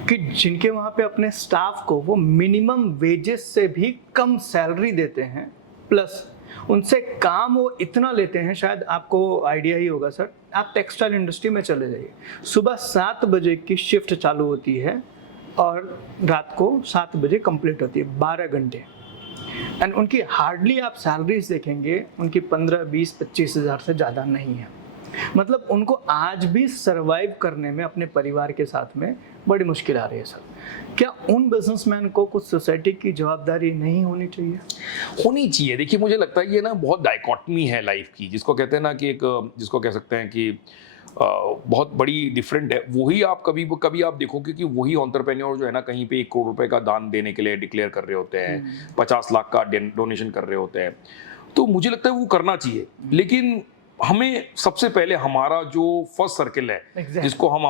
कि जिनके वहाँ पे अपने स्टाफ को वो मिनिमम वेजेस से भी कम सैलरी देते हैं, प्लस उनसे काम वो इतना लेते हैं, शायद आपको आइडिया ही होगा सर, आप टेक्सटाइल इंडस्ट्री में चले जाइए, सुबह 7 बजे की शिफ्ट चालू होती है और रात को 7 बजे कंप्लीट होती है, 12 घंटे। एंड उनकी हार्डली आप सैलरीज देखेंगे, उनकी 15, 20, 25 हज़ार से ज़्यादा नहीं है। मतलब उनको आज भी सरवाइव करने में अपने परिवार के साथ में बड़ी मुश्किल आ रही है सर। क्या उन बिजनेसमैन को कुछ सोसाइटी की जवाबदारी नहीं होनी चाहिए? होनी चाहिए। देखिए मुझे लगता है ये ना बहुत डाइकोटमी है लाइफ की, जिसको कहते हैं ना कि एक, जिसको कह सकते हैं कि बहुत बड़ी डिफरेंट है। वही आप कभी आप देखोगे कि वही एंटरप्रेन्योर जो है ना, कहीं पे 1 करोड़ रुपए का दान देने के लिए डिक्लेयर कर रहे होते हैं, 50 लाख का डोनेशन कर रहे होते हैं। तो मुझे लगता है वो करना चाहिए, लेकिन हमें सबसे पहले हमारा जो फर्स्ट सर्किल है, जिसको हम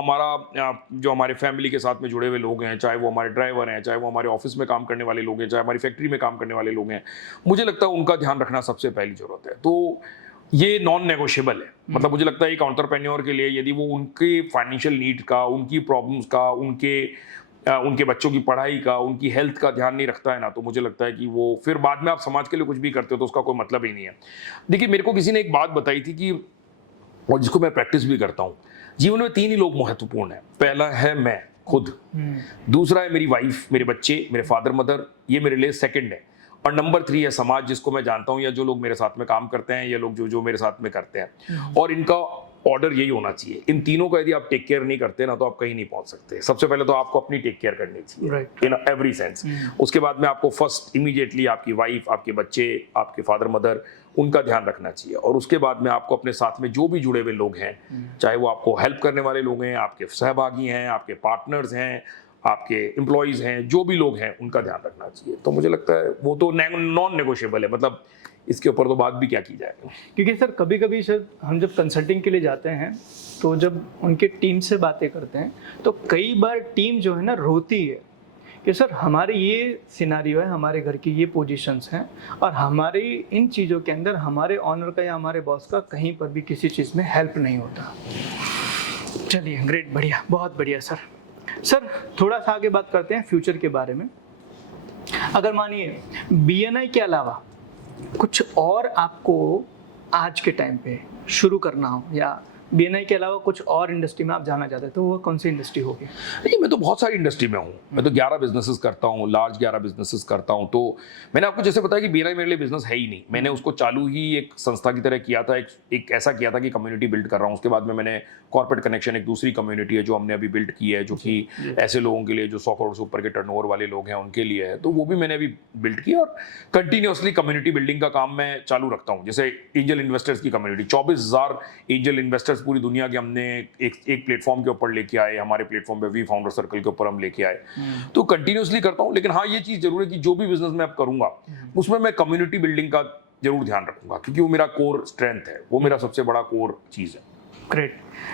जो हमारे फैमिली के साथ में जुड़े हुए लोग हैं, चाहे वो हमारे ड्राइवर हैं, चाहे वो हमारे ऑफिस में काम करने वाले लोग हैं, चाहे हमारी फैक्ट्री में काम करने वाले लोग हैं, मुझे लगता है उनका ध्यान रखना सबसे पहली जरूरत है। तो ये नॉन नेगोशिएबल है। मतलब मुझे लगता है एक एंटरप्रेन्योर के लिए यदि वो उनके फाइनेंशियल नीड का, उनकी प्रॉब्लम्स का, उनके बच्चों की पढ़ाई का, उनकी हेल्थ का ध्यान नहीं रखता है ना, तो मुझे लगता है कि वो फिर बाद में आप समाज के लिए कुछ भी करते हो तो उसका कोई मतलब ही नहीं है। देखिए मेरे को किसी ने एक बात बताई थी कि, और जिसको मैं प्रैक्टिस भी करता हूँ, जीवन में 3 ही लोग महत्वपूर्ण है। पहला है मैं खुद, दूसरा है मेरी वाइफ, मेरे बच्चे, मेरे फादर मदर, ये मेरे लिए सेकंड है, और नंबर 3 है समाज, जिसको मैं जानता हूँ या जो लोग मेरे साथ में काम करते हैं या लोग जो मेरे साथ में करते हैं। और इनका ऑर्डर यही होना चाहिए। इन तीनों का यदि आप टेक केयर नहीं करते ना, तो आप कहीं नहीं पहुंच सकते। सबसे पहले तो आपको अपनी टेक केयर करनी चाहिए इन एवरी सेंस। उसके बाद में आपको फर्स्ट इमीडिएटली आपकी वाइफ, आपके बच्चे, आपके फादर मदर, उनका ध्यान रखना चाहिए। और उसके बाद में आपको अपने साथ में जो भी जुड़े हुए लोग हैं, चाहे वो आपको हेल्प करने वाले लोग हैं, आपके सहभागी हैं, आपके पार्टनर्स हैं, आपके एम्प्लॉयज हैं, जो भी लोग हैं, उनका ध्यान रखना चाहिए। तो मुझे लगता है वो तो नॉन नेगोशिएबल है। मतलब इसके ऊपर तो बात भी क्या की जाए। क्योंकि सर कभी कभी सर हम जब कंसल्टिंग के लिए जाते हैं, तो जब उनके टीम से बातें करते हैं, तो कई बार टीम जो है ना रोती है कि सर हमारे ये सिनारियो है, हमारे घर की ये पोजीशंस हैं, और हमारी इन चीज़ों के अंदर हमारे ऑनर का या हमारे बॉस का कहीं पर भी किसी चीज़ में हेल्प नहीं होता। चलिए ग्रेट, बढ़िया, बहुत बढ़िया सर। सर थोड़ा सा आगे बात करते हैं फ्यूचर के बारे में। अगर मानिए BNI के अलावा कुछ और आपको आज के टाइम पे शुरू करना हो, या BNI के अलावा कुछ और इंडस्ट्री में आप जाना चाहते हैं, तो वो कौन सी इंडस्ट्री होगी? नहीं, मैं तो बहुत सारी इंडस्ट्री में हूँ। मैं तो 11 बिजनेसेस करता हूँ, लार्ज 11 बिजनेसेस करता हूँ। तो मैंने आपको जैसे बताया कि BNI मेरे लिए बिजनेस है ही नहीं। मैंने उसको चालू ही एक संस्था की तरह किया था, एक ऐसा किया था कि कम्युनिटी बिल्ड कर रहा हूँ। उसके बाद में मैंने कॉर्पोरेट कनेक्शन, एक दूसरी कम्युनिटी है जो हमने अभी बिल्ड की है, जो कि ऐसे लोगों के लिए जो 100 करोड़ से ऊपर के टर्नओवर वाले लोग हैं उनके लिए है। तो वो भी मैंने अभी बिल्ड किया, और कंटिन्यूसली कम्युनिटी बिल्डिंग का काम मैं चालू रखता हूँ। जैसे एंजल इन्वेस्टर्स की कम्युनिटी, 24,000 एंजल इन्वेस्टर्स फाउंडर्स पूरी दुनिया के हमने एक प्लेटफॉर्म के ऊपर लेके आए, हमारे प्लेटफॉर्म पे वी फाउंडर सर्कल के ऊपर हम लेके आए। तो कंटिन्यूसली करता हूँ, लेकिन हाँ ये चीज़ जरूर है कि जो भी बिजनेस मैं अब करूँगा उसमें मैं कम्युनिटी बिल्डिंग का जरूर ध्यान रखूंगा, क्योंकि वो मेरा कोर स्ट्रेंथ है, वो मेरा सबसे बड़ा कोर चीज़ है। ग्रेट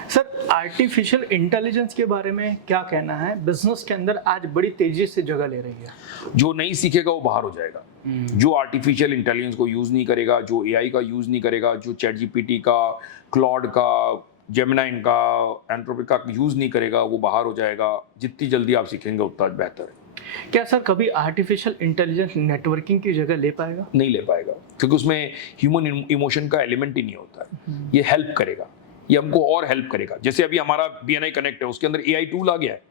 सर, आर्टिफिशियल इंटेलिजेंस के बारे में क्या कहना है? बिजनेस के अंदर आज बड़ी तेजी से जगह ले रही है। जो नहीं सीखेगा वो बाहर हो जाएगा। जो आर्टिफिशियल इंटेलिजेंस को यूज नहीं करेगा, जो एआई का यूज नहीं करेगा, जो चैट जीपीटी का, क्लॉड का, जेमिनाई का, एंथ्रोपिक का यूज नहीं करेगा, वो बाहर हो जाएगा। जितनी जल्दी आप सीखेंगे उतना बेहतर है। क्या सर कभी आर्टिफिशियल इंटेलिजेंस नेटवर्किंग की जगह ले पाएगा? नहीं ले पाएगा, क्योंकि उसमें ह्यूमन इमोशन का एलिमेंट ही नहीं होता है। ये हेल्प करेगा, ये हमको और हेल्प करेगा। जैसे अभी हमारा BNI कनेक्ट है, उसके अंदर AI टूल आ गया है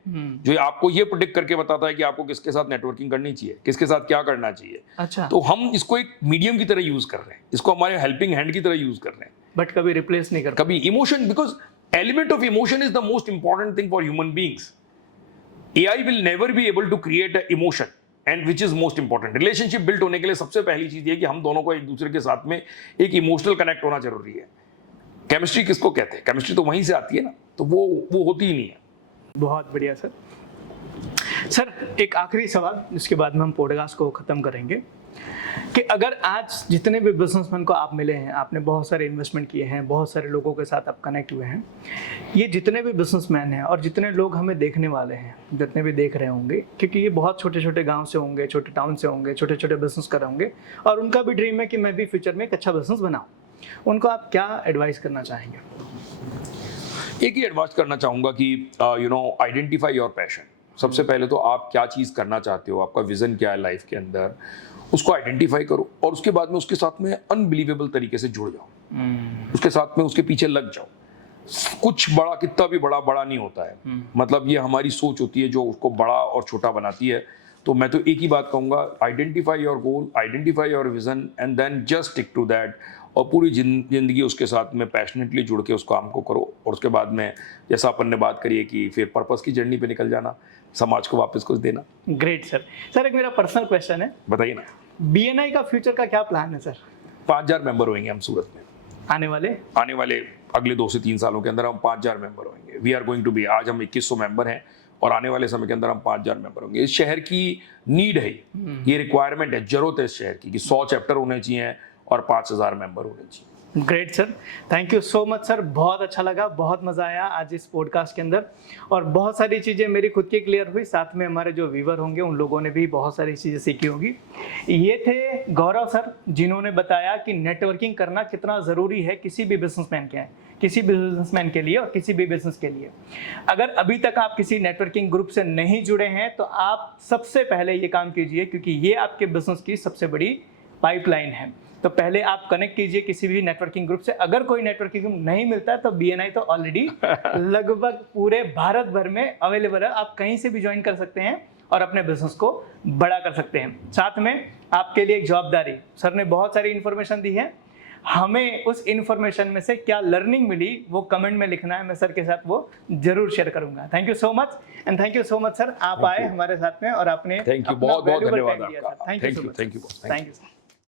जो आपको ये प्रेडिक्ट करके बताता है कि आपको किसके साथ नेटवर्किंग करनी चाहिए, किसके साथ क्या करना चाहिए। अच्छा, तो हम इसको एक मीडियम की तरह यूज कर रहे हैं, इसको हमारे हेल्पिंग हैंड की तरह यूज कर रहे हैं, बट कभी रिप्लेस नहीं कर कभी emotion, because element of emotion is the most important thing for human beings. AI will never be able to create emotion, and which is most important. Relationship build होने के लिए सबसे पहली चीज ये कि हम दोनों को एक दूसरे के साथ में एक इमोशनल कनेक्ट होना जरूरी है। केमिस्ट्री किसको कहते हैं? केमिस्ट्री तो वहीं से आती है ना, तो वो होती ही नहीं है। बहुत बढ़िया सर। सर एक आखिरी सवाल, जिसके बाद में हम पॉडकास्ट को खत्म करेंगे, कि अगर आज जितने भी बिजनेसमैन को आप मिले हैं, आपने बहुत सारे इन्वेस्टमेंट किए हैं, बहुत सारे लोगों के साथ आप कनेक्ट हुए हैं, ये जितने भी बिजनेसमैन हैं और जितने लोग हमें देखने वाले हैं, जितने भी देख रहे होंगे, क्योंकि ये बहुत छोटे छोटे गांव से होंगे, छोटे टाउन से होंगे, छोटे छोटे बिजनेस कर रहे होंगे, और उनका भी ड्रीम है कि मैं भी फ्यूचर में एक अच्छा बिजनेस बनाऊँ, उनको आप क्या एडवाइस करना चाहेंगे? एक ही एडवाइस करना चाहूंगा कि आइडेंटिफाई योर पैशन। सबसे पहले तो आप क्या चीज़ करना चाहते हो, आपका विजन क्या है लाइफ के अंदर, उसको आइडेंटिफाई करो, और उसके बाद में उसके साथ में अनबिलीवेबल तरीके से जुड़ जाओ। उसके साथ में उसके पीछे लग जाओ। कुछ बड़ा, कितना भी बड़ा नहीं होता है। मतलब ये हमारी सोच होती है जो उसको बड़ा और छोटा बनाती है। तो मैं तो एक ही बात कहूँगा, identify your goal, identify your vision, and then just stick to that, और पूरी जिंदगी उसके साथ में पैशनेटली जुड़ के उस काम को करो। और उसके बाद में जैसा अपन ने बात करी है कि फिर पर्पस की जर्नी पे निकल जाना, समाज को वापस कुछ देना। Great sir. सर एक मेरा पर्सनल क्वेश्चन है, बताइए ना। BNI का फ्यूचर का क्या प्लान है सर? 5000 मेंबर होंगे हम सूरत में आने वाले अगले 2 से 3 सालों के अंदर हम 5000 मेंबर होंगे। We are going to be, आज हम 2100 मेंबर हैं, और आने वाले समय के अंदर हम 5000 मेंबर होंगे। इस शहर की नीड है, ये रिक्वायरमेंट है, जरूरत है इस शहर की कि 100 चैप्टर होने चाहिए और 5000 मेंबर होने चाहिए। Great sir, thank you so much sir. बहुत अच्छा लगा, बहुत मज़ा आया आज इस पॉडकास्ट के अंदर, और बहुत सारी चीज़ें मेरी खुद की क्लियर हुई, साथ में हमारे जो व्यूवर होंगे उन लोगों ने भी बहुत सारी चीज़ें सीखी होंगी। ये थे गौरव सर, जिन्होंने बताया कि नेटवर्किंग करना कितना ज़रूरी है किसी भी बिजनेसमैन के लिए और किसी भी बिजनेस के लिए। अगर अभी तक आप किसी नेटवर्किंग ग्रुप से नहीं जुड़े हैं तो आप सबसे पहले ये काम कीजिए, क्योंकि ये आपके बिजनेस की सबसे बड़ी पाइपलाइन है। तो पहले आप कनेक्ट कीजिए किसी भी नेटवर्किंग ग्रुप से। अगर कोई नेटवर्किंग ग्रुप नहीं मिलता है तो BNI तो ऑलरेडी लगभग पूरे भारत भर में अवेलेबल है, आप कहीं से भी ज्वाइन कर सकते हैं और अपने बिजनेस को बड़ा कर सकते हैं। साथ में आपके लिए एक जवाबदारी, सर ने बहुत सारी इन्फॉर्मेशन दी है, हमें उस इन्फॉर्मेशन में से क्या लर्निंग मिली वो कमेंट में लिखना है, मैं सर के साथ वो जरूर शेयर करूंगा। Thank you so much, and thank you so much sir, आप आए हमारे साथ में और आपने थैंक यू, बहुत बहुत धन्यवाद आपका। आपका। Thank you.